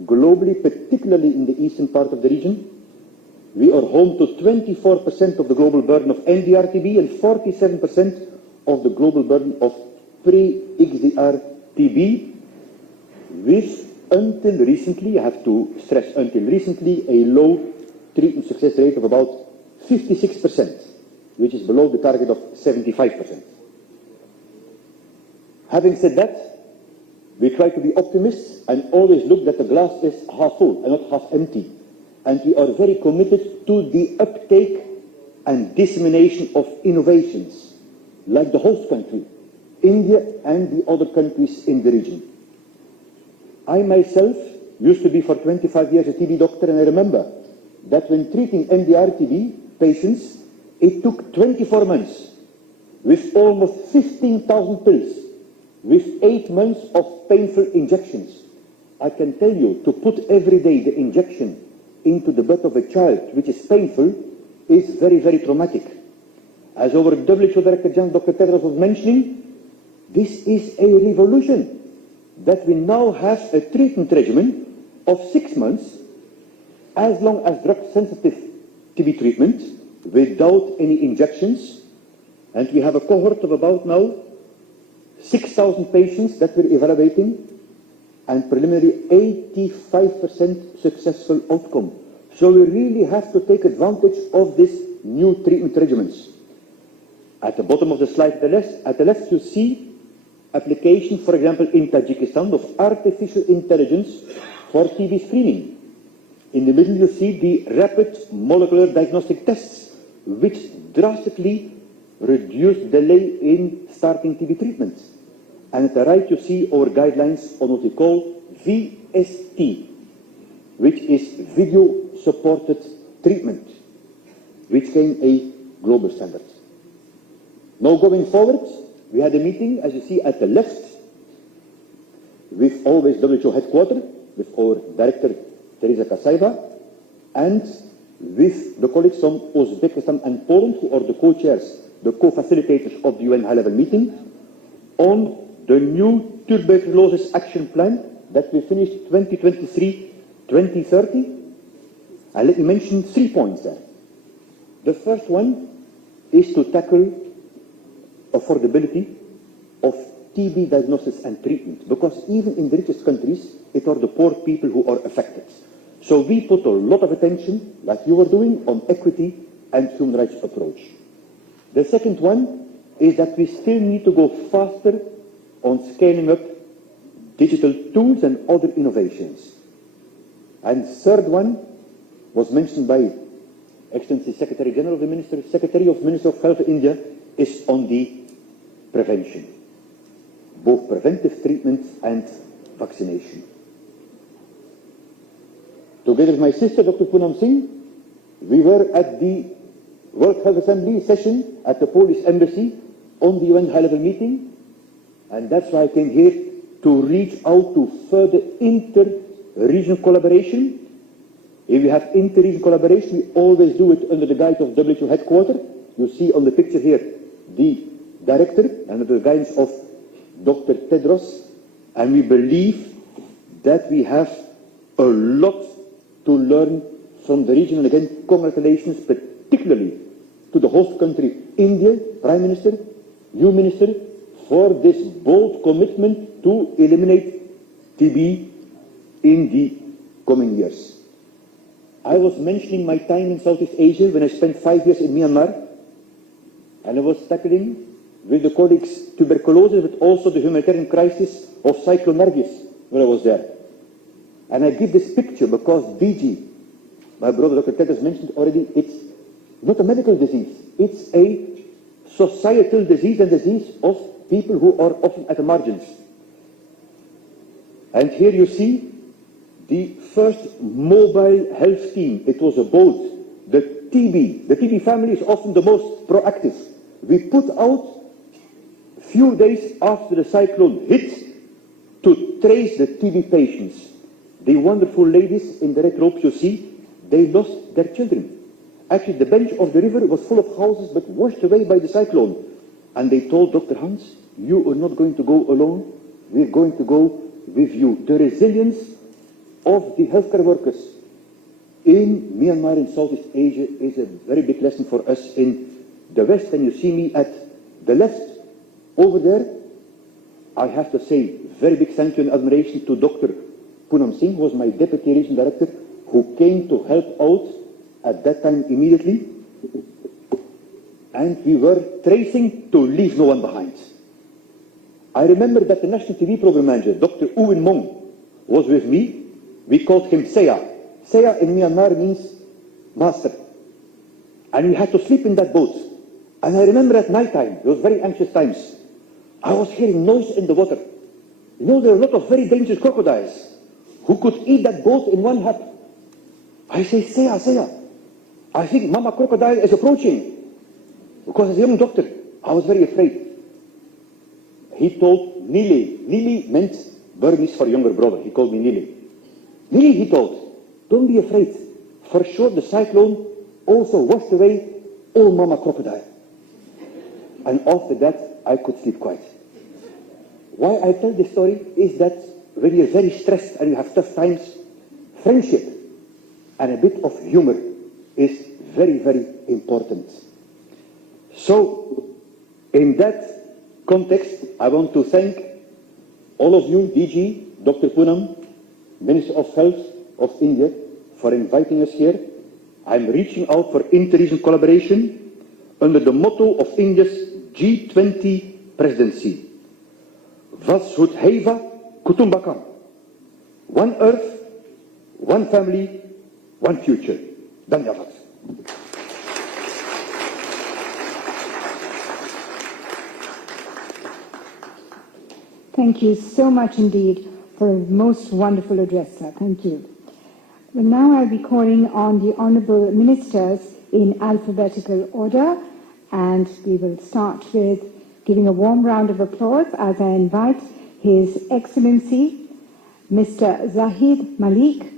globally, particularly in the eastern part of the region. We are home to 24% of the global burden of NDR-TB and 47% of the global burden of pre-XDR-TB, with, until recently, I have to stress, until recently, a low treatment success rate of about 56%, which is below the target of 75%. Having said that, we try to be optimists and always look that the glass is half full and not half empty. And we are very committed to the uptake and dissemination of innovations, like the host country India and the other countries in the region. I myself used to be for 25 years a TB doctor, and I remember that when treating MDR TB patients, it took 24 months with almost 15,000 pills, with 8 months of painful injections. I can tell you, to put every day the injection into the butt of a child, which is painful, is very, very traumatic. As our WHO Director General, Dr. Tedros, was mentioning, this is a revolution, that we now have a treatment regimen of 6 months, as long as drug-sensitive TB treatment, without any injections. And we have a cohort of about now 6,000 patients that we're evaluating, and preliminary 85% successful outcome. So we really have to take advantage of these new treatment regimens. At the bottom of the slide at the left you see application, for example, in Tajikistan of artificial intelligence for TB screening. In the middle you see the rapid molecular diagnostic tests, which drastically reduce delay in starting TB treatment. And at the right you see our guidelines on what we call VST, which is video supported treatment, which became a global standard. Now going forward, we had a meeting, as you see at the left, with always WHO headquarters, with our director Teresa Kasaiva, and with the colleagues from Uzbekistan and Poland, who are the co-chairs, the co-facilitators of the UN high-level meeting, on the new tuberculosis action plan that we finished 2023-2030. And let me mention 3 points there. The first one is to tackle affordability of TB diagnosis and treatment, because even in the richest countries, it are the poor people who are affected. So we put a lot of attention, like you are doing, on equity and human rights approach. The second one is that we still need to go faster on scaling up digital tools and other innovations. And third one was mentioned by Excellency Secretary General of the Minister, Secretary of Minister of Health of India, is on the prevention, both preventive treatment and vaccination. Together with my sister, Dr. Poonam Singh, we were at the World Health Assembly session at the Polish Embassy on the UN high-level meeting, and that's why I came here to reach out to further inter-regional collaboration. If we have inter-regional collaboration, we always do it under the guide of WHO headquarters. You see on the picture here the director under the guidance of Dr. Tedros, and we believe that we have a lot to learn from the region. And again, congratulations particularly to the host country, India, Prime Minister, you Minister, for this bold commitment to eliminate TB in the coming years. I was mentioning my time in Southeast Asia when I spent 5 years in Myanmar, and I was tackling with the colleagues tuberculosis, but also the humanitarian crisis of Cyclone Nargis when I was there. And I give this picture because DG, my brother Dr. Tedros mentioned already, it's not a medical disease, it's a societal disease and disease of people who are often at the margins. And here you see the first mobile health team. It was a boat. The TB family is often the most proactive. We put out few days after the cyclone hit to trace the TB patients. The wonderful ladies in the red robes you see, they lost their children. Actually, the bench of the river was full of houses but washed away by the cyclone. And they told Dr. Hans, you are not going to go alone, we're going to go with you. The resilience of the healthcare workers in Myanmar and Southeast Asia is a very big lesson for us in the West. And you see me at the left over there. I have to say very big thank you and admiration to Dr. Poonam Singh, who was my Deputy Regional Director, who came to help out at that time immediately. And we were tracing to leave no one behind. I remember that the National TV Program Manager, Dr. Uwin Mong, was with me. We called him Seya. Seya in Myanmar means master. And we had to sleep in that boat. And I remember at night time, it was very anxious times, I was hearing noise in the water. You know, there are a lot of very dangerous crocodiles who could eat that boat in one hop. I say, Seya, I think Mama Crocodile is approaching. Because as a young doctor, I was very afraid. He told Nili. Nili meant Burmese for younger brother. He called me Nili. Nili, he told, don't be afraid. For sure, the cyclone also washed away all Mama Crocodile. And after that, I could sleep quiet. Why I tell this story is that when you're very stressed and you have tough times, friendship and a bit of humor is very, very important. So, in that context, I want to thank all of you, DG, Dr. Poonam, Minister of Health of India, for inviting us here. I'm reaching out for inter-regional collaboration under the motto of India's G20 presidency. Vasudhaiva Kutumbakam. One Earth, one family, one future. Dhanyavad. Thank you so much indeed for a most wonderful address, sir. Thank you. Well, now I'll be calling on the Honourable Ministers in alphabetical order, and we will start with giving a warm round of applause as I invite His Excellency Mr. Zahid Malik,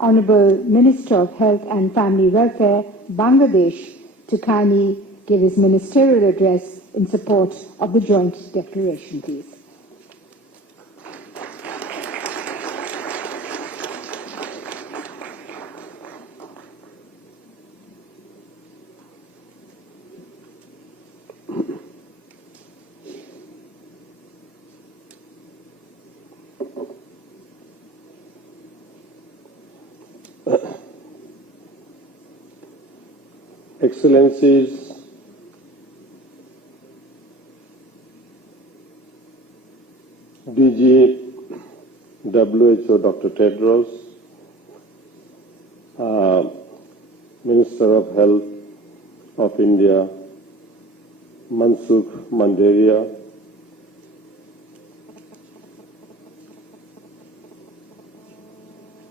Honourable Minister of Health and Family Welfare, Bangladesh, to kindly give his ministerial address in support of the joint declaration, please. Excellencies, DG WHO Dr. Tedros, Minister of Health of India, Mansukh Mandaria,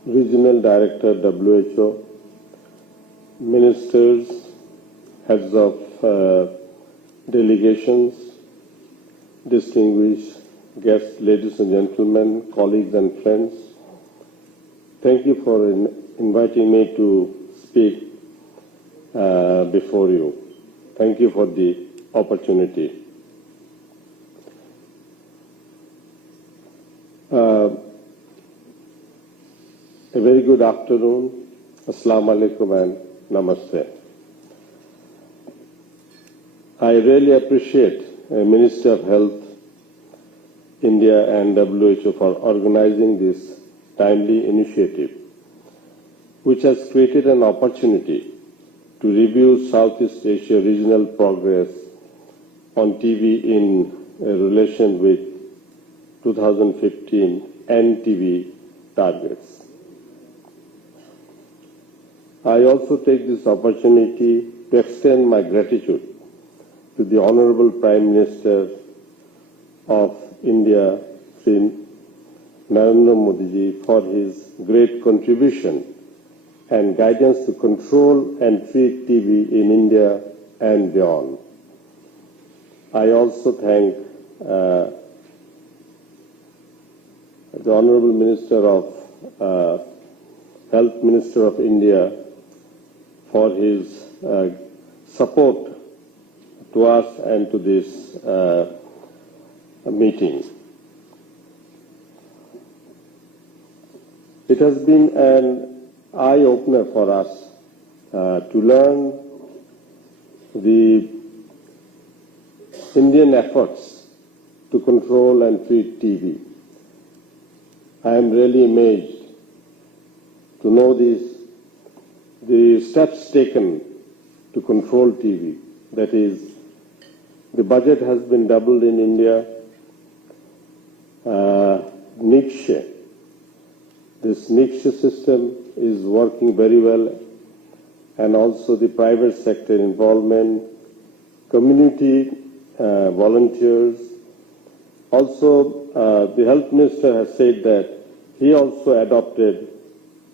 Regional Director WHO, Ministers, heads of delegations, distinguished guests, ladies and gentlemen, colleagues and friends. Thank you for inviting me to speak before you. Thank you for the opportunity. A very good afternoon. Assalamu alaikum and namaste. I really appreciate Minister of Health, India and WHO for organizing this timely initiative, which has created an opportunity to review Southeast Asia regional progress on TB in relation with 2015 NTB targets. I also take this opportunity to extend my gratitude to the Honorable Prime Minister of India, Sri Narendra Modi ji, for his great contribution and guidance to control and treat TB in India and beyond. I also thank the Honorable Minister of Health Minister of India for his support to us and to this meeting. It has been an eye-opener for us to learn the Indian efforts to control and treat TB. I am really amazed to know the steps taken to control TB. That is, the budget has been doubled in India. NICSH, this NICSH system is working very well, and also the private sector involvement, community volunteers, Also, the health minister has said that he also adopted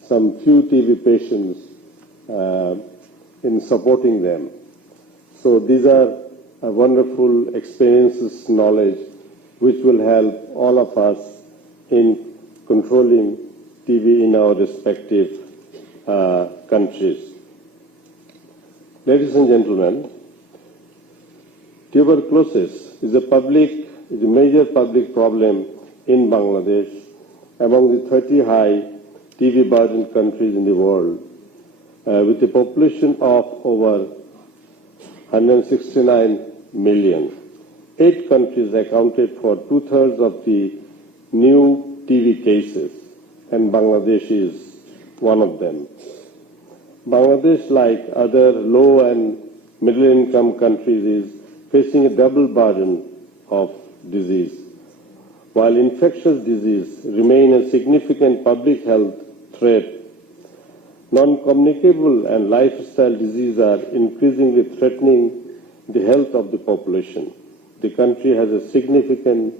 some few TB patients in supporting them. So these are wonderful experiences, knowledge, which will help all of us in controlling TB in our respective countries. Ladies and gentlemen, tuberculosis is a major public problem in Bangladesh, among the 30 high TB burdened countries in the world, with a population of over 169 million. 8 countries accounted for 2/3 of the new TB cases, and Bangladesh is one of them. Bangladesh, like other low and middle income countries, is facing a double burden of disease. While infectious disease remain a significant public health threat, non-communicable and lifestyle diseases are increasingly threatening the health of the population. The country has a significant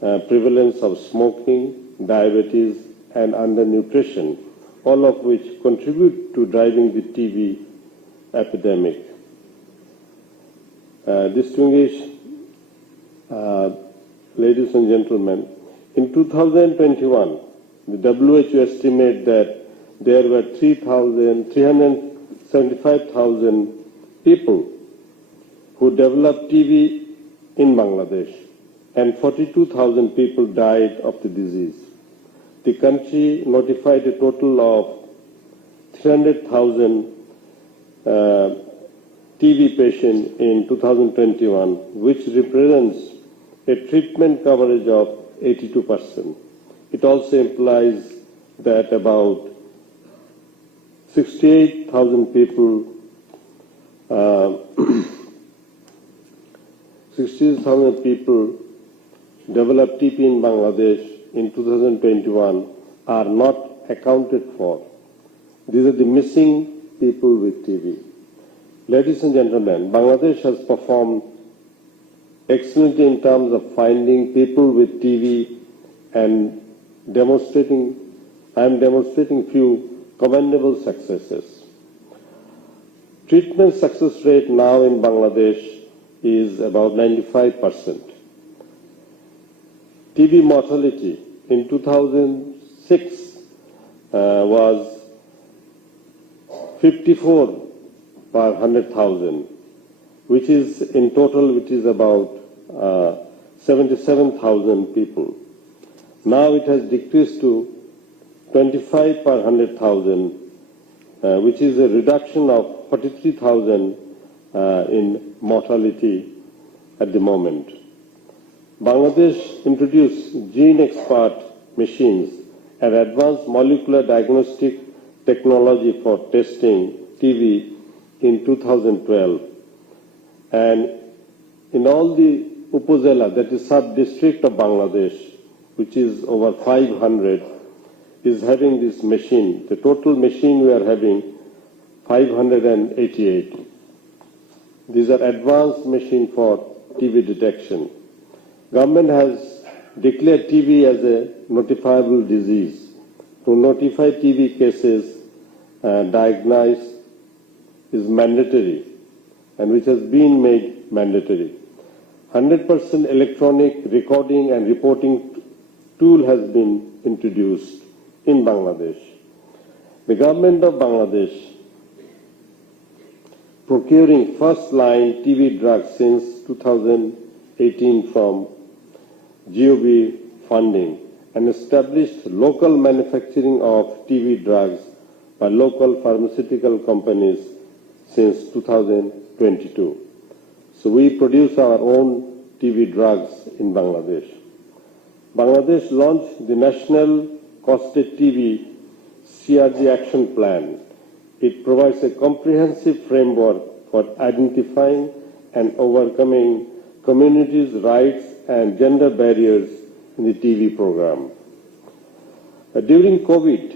prevalence of smoking, diabetes, and undernutrition, all of which contribute to driving the TB epidemic. Distinguished ladies and gentlemen, in 2021, the WHO estimated that there were 375,000 people who developed TB in Bangladesh, and 42,000 people died of the disease. The country notified a total of 300,000 TB patients in 2021, which represents a treatment coverage of 82%. It also implies that about 68,000 people 60,000 people developed TB in Bangladesh in 2021 are not accounted for. These are the missing people with TB. Ladies and gentlemen, Bangladesh has performed excellently in terms of finding people with TB and I am demonstrating few commendable successes. Treatment success rate now in Bangladesh is about 95%. TB mortality in 2006 was 54 per 100,000, which is in total, which is about 77,000 people. Now it has decreased to 25 per 100,000, which is a reduction of 43,000 in mortality at the moment. Bangladesh introduced gene expert machines and advanced molecular diagnostic technology for testing TB in 2012. And in all the Upazila, that is sub-district of Bangladesh, which is over 500, is having this machine. The total machine we are having 588. These are advanced machine for TB detection. Government has declared TB as a notifiable disease. To notify TB cases diagnosed is mandatory, and which has been made mandatory. 100% electronic recording and reporting tool has been introduced in Bangladesh. The government of Bangladesh procuring first-line TB drugs since 2018 from GOB funding and established local manufacturing of TB drugs by local pharmaceutical companies since 2022. So we produce our own TB drugs in Bangladesh. Bangladesh launched the National Costed TB CRG Action Plan. It provides a comprehensive framework for identifying and overcoming communities' rights and gender barriers in the TB program. During COVID,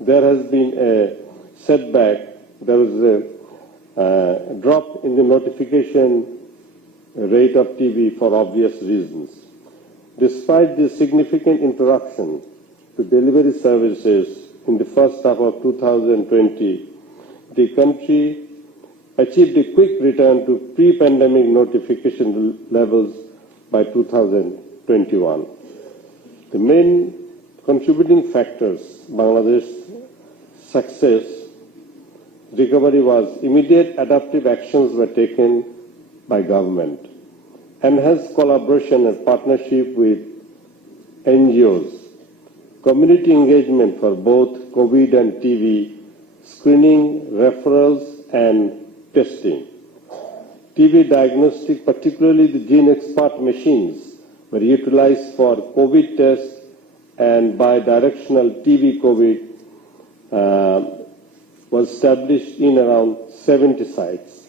there has been a setback. There was a drop in the notification rate of TB for obvious reasons. Despite the significant interruption to delivery services in the first half of 2020, the country achieved a quick return to pre-pandemic notification levels by 2021. The main contributing factors Bangladesh's success recovery was immediate adaptive actions were taken by government, enhanced collaboration and partnership with NGOs, community engagement for both COVID and TB, screening, referrals and testing. TB diagnostic, particularly the gene expert machines, were utilized for COVID tests and bi-directional TB COVID was established in around 70 sites.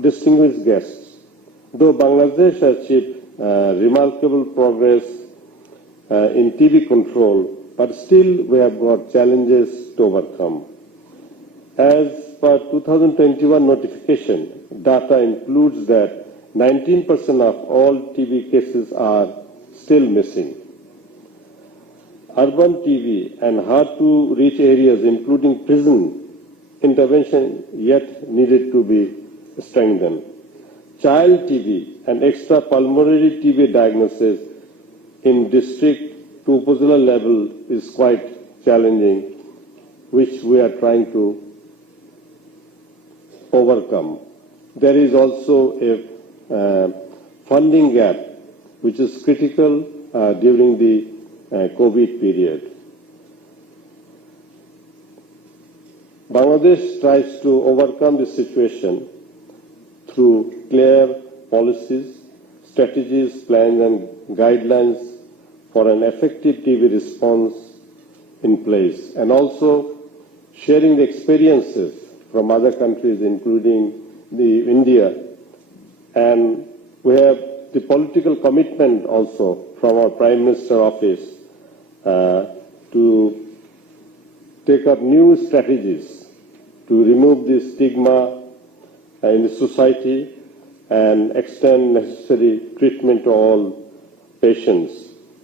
Distinguished guests, though Bangladesh achieved remarkable progress in TB control, but still we have got challenges to overcome. As per 2021 notification, data includes that 19% of all TB cases are still missing. Urban TB and hard-to-reach areas, including prison intervention, yet needed to be strengthened. Child TB and extrapulmonary TB diagnosis in district to upazilah level is quite challenging, which we are trying to overcome. There is also a funding gap, which is critical during the COVID period. Bangladesh tries to overcome this situation through clear policies, strategies, plans and guidelines for an effective TB response in place, and also sharing the experiences from other countries, including India. And we have the political commitment also from our Prime Minister office to take up new strategies to remove the stigma in the society and extend necessary treatment to all patients,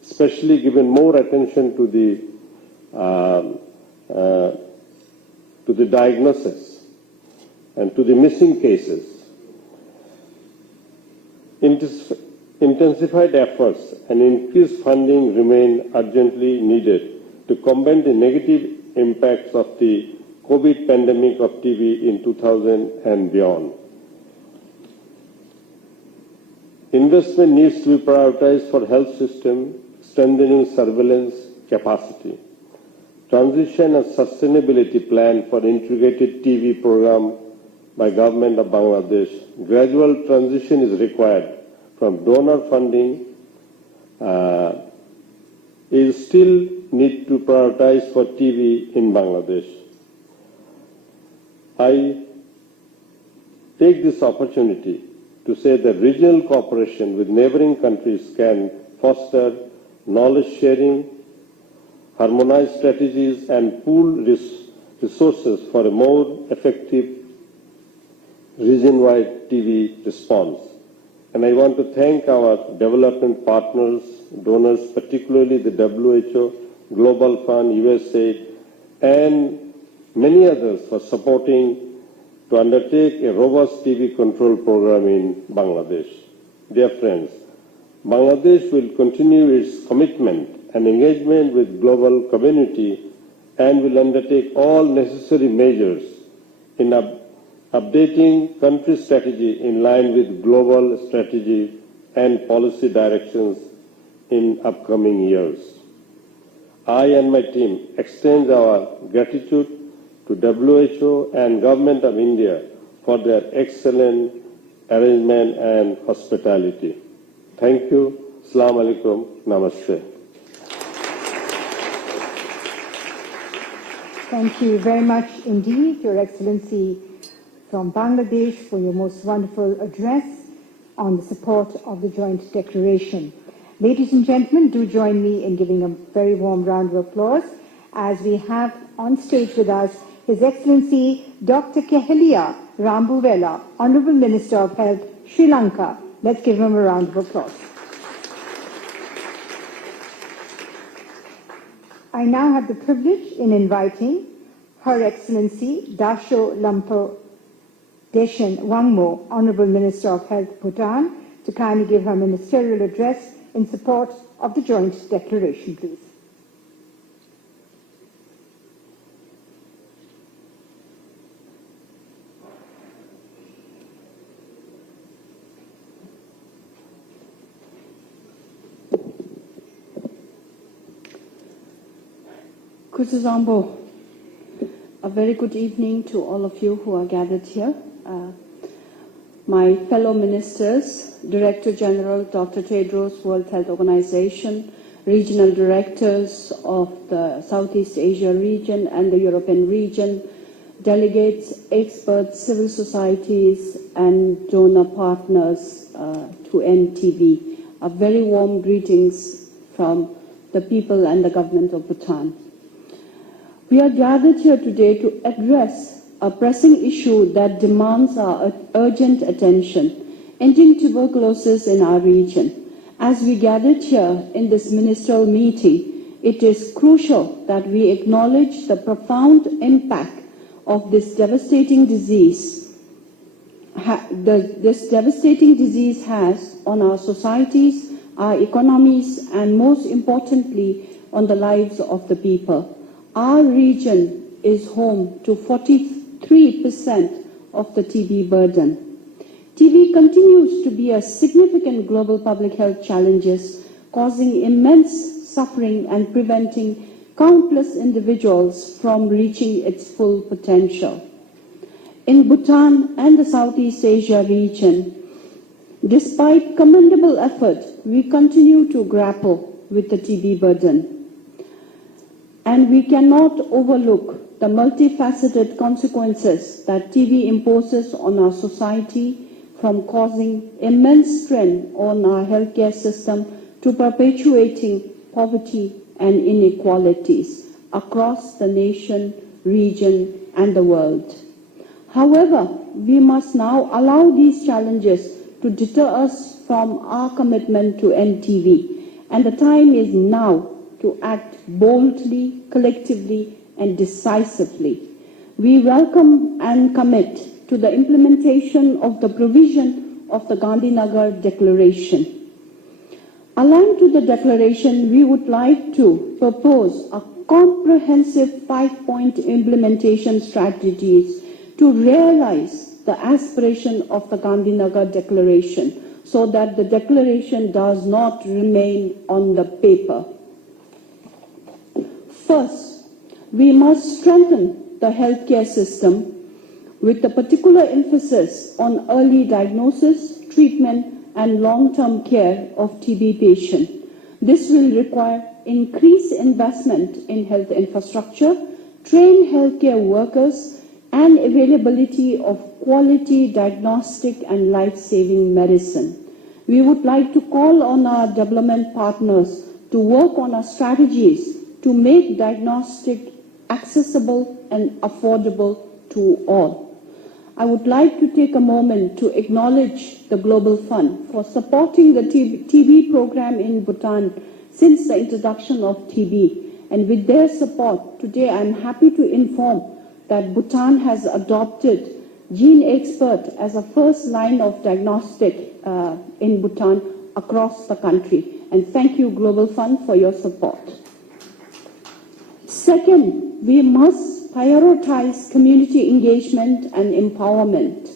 especially given more attention to the diagnosis and to the missing cases. Intensified efforts and increased funding remain urgently needed to combat the negative impacts of the COVID pandemic of TB in 2000 and beyond. Investment needs to be prioritized for health system, strengthening surveillance capacity. Transition and sustainability plan for integrated TB program by Government of Bangladesh. Gradual transition is required from donor funding is still need to prioritize for TB in Bangladesh. I take this opportunity to say that regional cooperation with neighboring countries can foster knowledge sharing, harmonize strategies and pool resources for a more effective region-wide TB response. And I want to thank our development partners, donors, particularly the WHO, Global Fund, USAID, and many others for supporting to undertake a robust TB control program in Bangladesh. Dear friends, Bangladesh will continue its commitment and engagement with global community and will undertake all necessary measures in updating country strategy in line with global strategy and policy directions in upcoming years. I and my team extend our gratitude to WHO and Government of India for their excellent arrangement and hospitality. Thank you. Assalamu alaikum. Namaste. Thank you very much indeed, Your Excellency from Bangladesh, for your most wonderful address on the support of the joint declaration. Ladies and gentlemen, do join me in giving a very warm round of applause as we have on stage with us His Excellency Dr. Kehelia Rambuvela, Honorable Minister of Health, Sri Lanka. Let's give him a round of applause. I now have the privilege in inviting Her Excellency Dasho Lampo Deshen Wangmo, Honorable Minister of Health, Bhutan, to kindly give her ministerial address in support of the joint declaration, please. Kuzuzambo, a very good evening to all of you who are gathered here. My fellow ministers, Director General Dr. Tedros, World Health Organization, regional directors of the Southeast Asia region and the European region, delegates, experts, civil societies, and donor partners to NTV. A very warm greetings from the people and the government of Bhutan. We are gathered here today to address a pressing issue that demands our urgent attention, ending tuberculosis in our region. As we gathered here in this ministerial meeting, it is crucial that we acknowledge the profound impact of this devastating disease. This devastating disease has on our societies, our economies, and most importantly, on the lives of the people. Our region is home to 43% of the TB burden. TB continues to be a significant global public health challenge, causing immense suffering and preventing countless individuals from reaching its full potential. In Bhutan and the Southeast Asia region, despite commendable effort, we continue to grapple with the TB burden. And we cannot overlook the multifaceted consequences that TB imposes on our society, from causing immense strain on our healthcare system to perpetuating poverty and inequalities across the nation, region, and the world. However, we must now allow these challenges to deter us from our commitment to end TB, and the time is now to act boldly, collectively, and decisively. We welcome and commit to the implementation of the provision of the Gandhinagar Declaration. Aligned to the declaration, we would like to propose a comprehensive 5-point implementation strategies to realize the aspiration of the Gandhinagar Declaration, so that the declaration does not remain on the paper. First, we must strengthen the healthcare system with a particular emphasis on early diagnosis, treatment, and long-term care of TB patients. This will require increased investment in health infrastructure, trained healthcare workers, and availability of quality diagnostic and life-saving medicine. We would like to call on our development partners to work on our strategies to make diagnostic accessible and affordable to all. I would like to take a moment to acknowledge the Global Fund for supporting the TB program in Bhutan since the introduction of TB. And with their support, today I am happy to inform that Bhutan has adopted GeneXpert as a first line of diagnostic in Bhutan across the country. And thank you, Global Fund, for your support. Second, we must prioritize community engagement and empowerment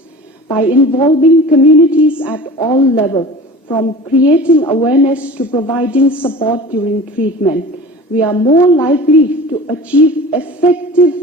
by involving communities at all levels, from creating awareness to providing support during treatment. We are more likely to achieve effective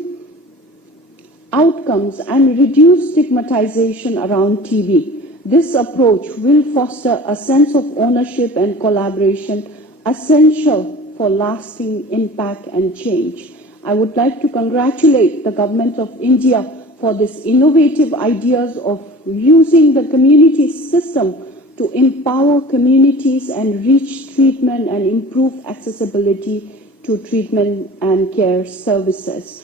outcomes and reduce stigmatization around TB. This approach will foster a sense of ownership and collaboration essential for lasting impact and change. I would like to congratulate the Government of India for this innovative ideas of using the community system to empower communities and reach treatment and improve accessibility to treatment and care services.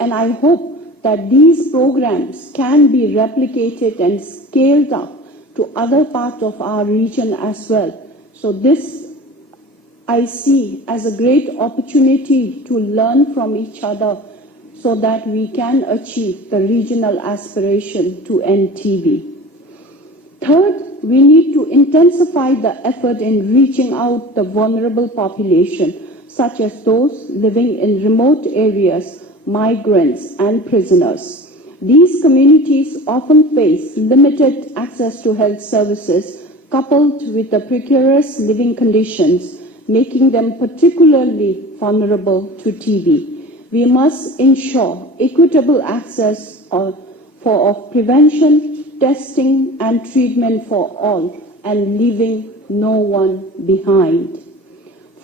And I hope that these programs can be replicated and scaled up to other parts of our region as well. So this I see as a great opportunity to learn from each other so that we can achieve the regional aspiration to end TB. Third, we need to intensify the effort in reaching out the vulnerable population, such as those living in remote areas, migrants, and prisoners. These communities often face limited access to health services, coupled with the precarious living conditions, making them particularly vulnerable to TB. We must ensure equitable access for prevention, testing, and treatment for all, and leaving no one behind.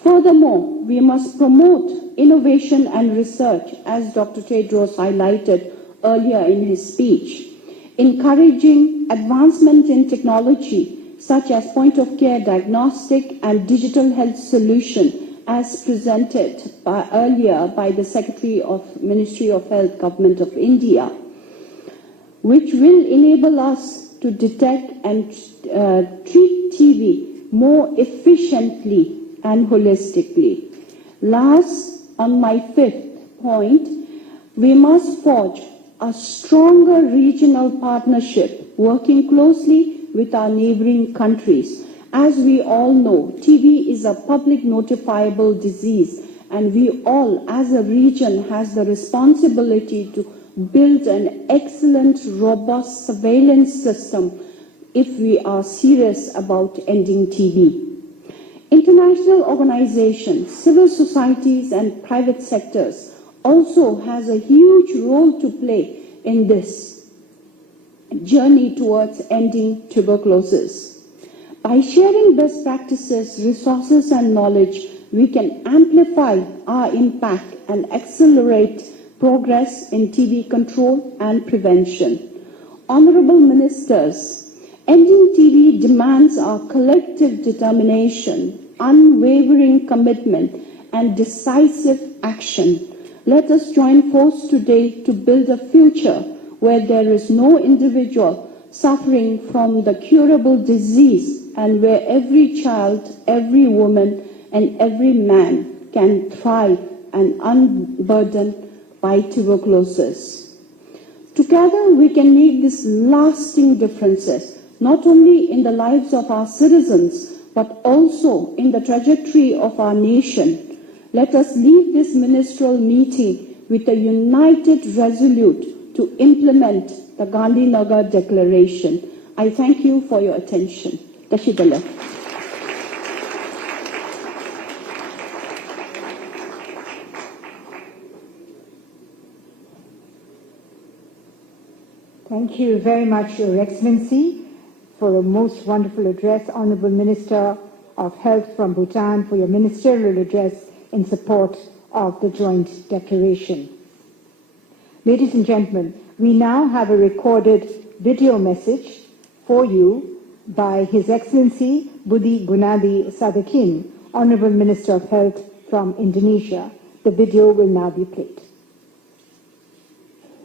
Furthermore, we must promote innovation and research, as Dr. Tedros highlighted earlier in his speech, encouraging advancement in technology such as point-of-care diagnostic and digital health solution, as presented earlier by the Secretary of Ministry of Health, Government of India, which will enable us to detect and treat TB more efficiently and holistically. Last, on my fifth point, we must forge a stronger regional partnership, working closely with our neighboring countries. As we all know, TB is a public notifiable disease, and we all, as a region, has the responsibility to build an excellent, robust surveillance system if we are serious about ending TB. International organizations, civil societies, and private sectors also has a huge role to play in this journey towards ending tuberculosis. By sharing best practices, resources, and knowledge, we can amplify our impact and accelerate progress in TB control and prevention. Honorable Ministers, ending TB demands our collective determination, unwavering commitment, and decisive action. Let us join forces today to build a future where there is no individual suffering from the curable disease, and where every child, every woman, and every man can thrive and unburdened by tuberculosis. Together we can make these lasting differences, not only in the lives of our citizens, but also in the trajectory of our nation. Let us leave this ministerial meeting with a united resolute to implement the Gandhinagar Declaration. I thank you for your attention. Tashidala. Thank you very much, Your Excellency, for a most wonderful address. Honorable Minister of Health from Bhutan, for your ministerial address in support of the joint declaration. Ladies and gentlemen, we now have a recorded video message for you by His Excellency Budi Gunadi Sadikin, Honorable Minister of Health from Indonesia. The video will now be played.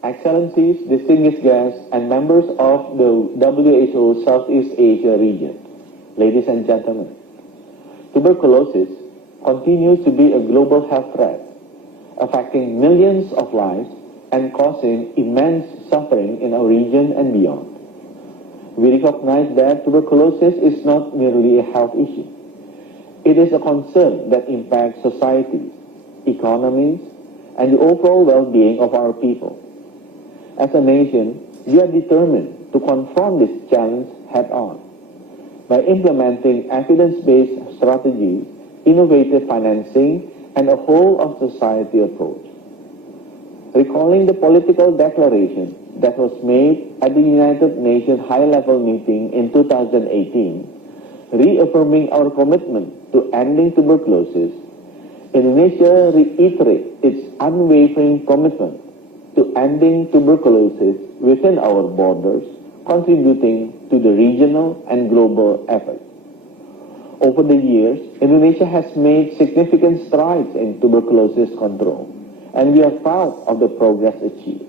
Excellencies, distinguished guests, and members of the WHO Southeast Asia region, ladies and gentlemen, tuberculosis continues to be a global health threat, affecting millions of lives and causing immense suffering in our region and beyond. We recognize that tuberculosis is not merely a health issue. It is a concern that impacts societies, economies, and the overall well-being of our people. As a nation, we are determined to confront this challenge head-on by implementing evidence-based strategies, innovative financing, and a whole-of-society approach. Recalling the political declaration that was made at the United Nations high-level meeting in 2018, reaffirming our commitment to ending tuberculosis, Indonesia reiterates its unwavering commitment to ending tuberculosis within our borders, contributing to the regional and global effort. Over the years, Indonesia has made significant strides in tuberculosis control, and we are proud of the progress achieved.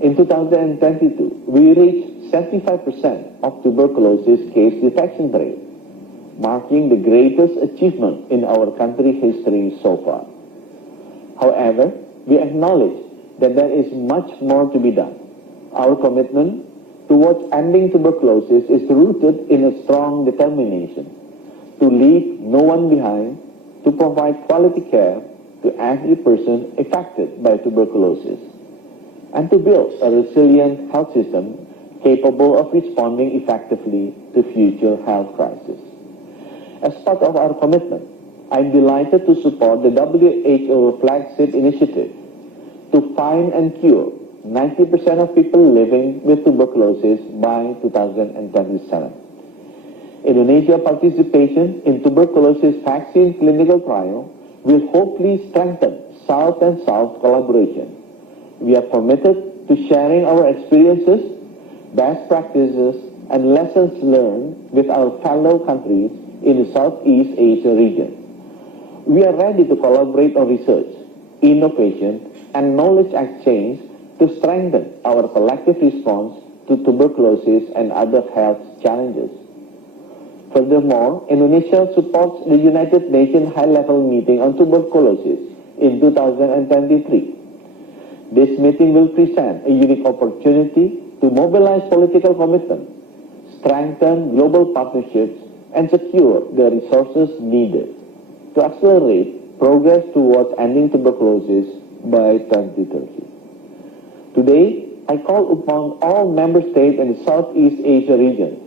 In 2022, we reached 75% of tuberculosis case detection rate, marking the greatest achievement in our country history so far. However, we acknowledge that there is much more to be done. Our commitment towards ending tuberculosis is rooted in a strong determination to leave no one behind, to provide quality care to every person affected by tuberculosis, and to build a resilient health system capable of responding effectively to future health crises. As part of our commitment, I'm delighted to support the WHO flagship initiative to find and cure 90% of people living with tuberculosis by 2027. Indonesia's participation in tuberculosis vaccine clinical trial will hopefully strengthen South and South collaboration. We are committed to sharing our experiences, best practices, and lessons learned with our fellow countries in the Southeast Asia region. We are ready to collaborate on research, innovation, and knowledge exchange to strengthen our collective response to tuberculosis and other health challenges. Furthermore, Indonesia supports the United Nations High-Level Meeting on Tuberculosis in 2023. This meeting will present a unique opportunity to mobilize political commitment, strengthen global partnerships, and secure the resources needed to accelerate progress towards ending tuberculosis by 2030. Today, I call upon all member states in the Southeast Asia region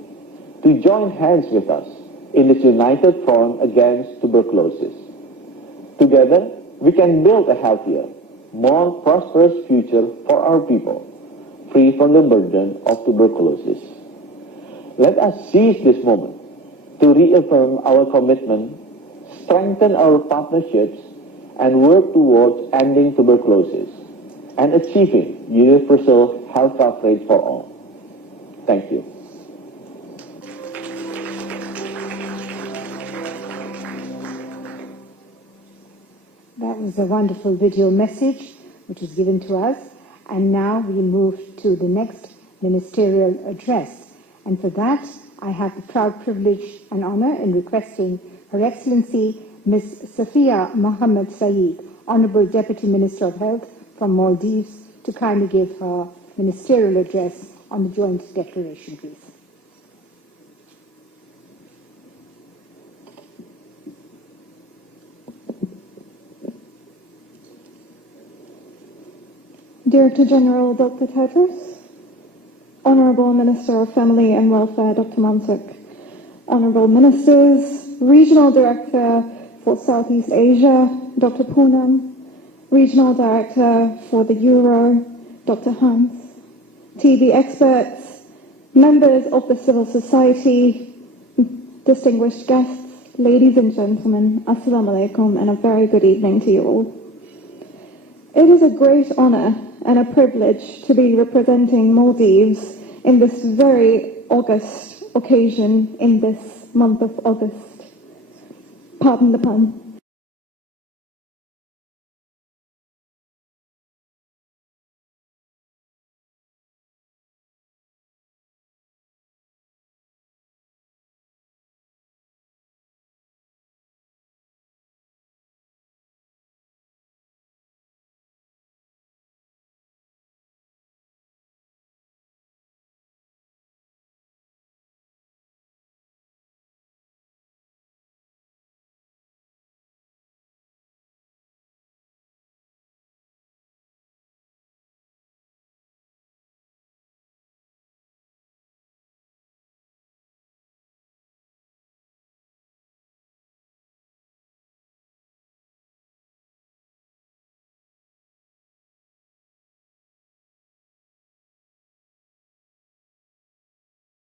to join hands with us in this united front against tuberculosis. Together, we can build a healthier, more prosperous future for our people, free from the burden of tuberculosis. Let us seize this moment to reaffirm our commitment, strengthen our partnerships, and work towards ending tuberculosis and achieving universal health coverage for all. Thank you. That was a wonderful video message which was given to us. And now we move to the next ministerial address. And for that, I have the proud privilege and honor in requesting Her Excellency Ms. Safia Mohammed Saeed, Honorable Deputy Minister of Health from Maldives, to kindly give her ministerial address on the joint declaration, please. Director General Dr. Tedros, Honourable Minister of Family and Welfare Dr. Mansuk, Honourable Ministers, Regional Director for Southeast Asia Dr. Poonam, Regional Director for the Euro Dr. Hans, TB experts, members of the civil society, distinguished guests, ladies and gentlemen, Assalamu alaikum, and a very good evening to you all. It is a great honour and a privilege to be representing Maldives in this very august occasion in this month of August. Pardon the pun.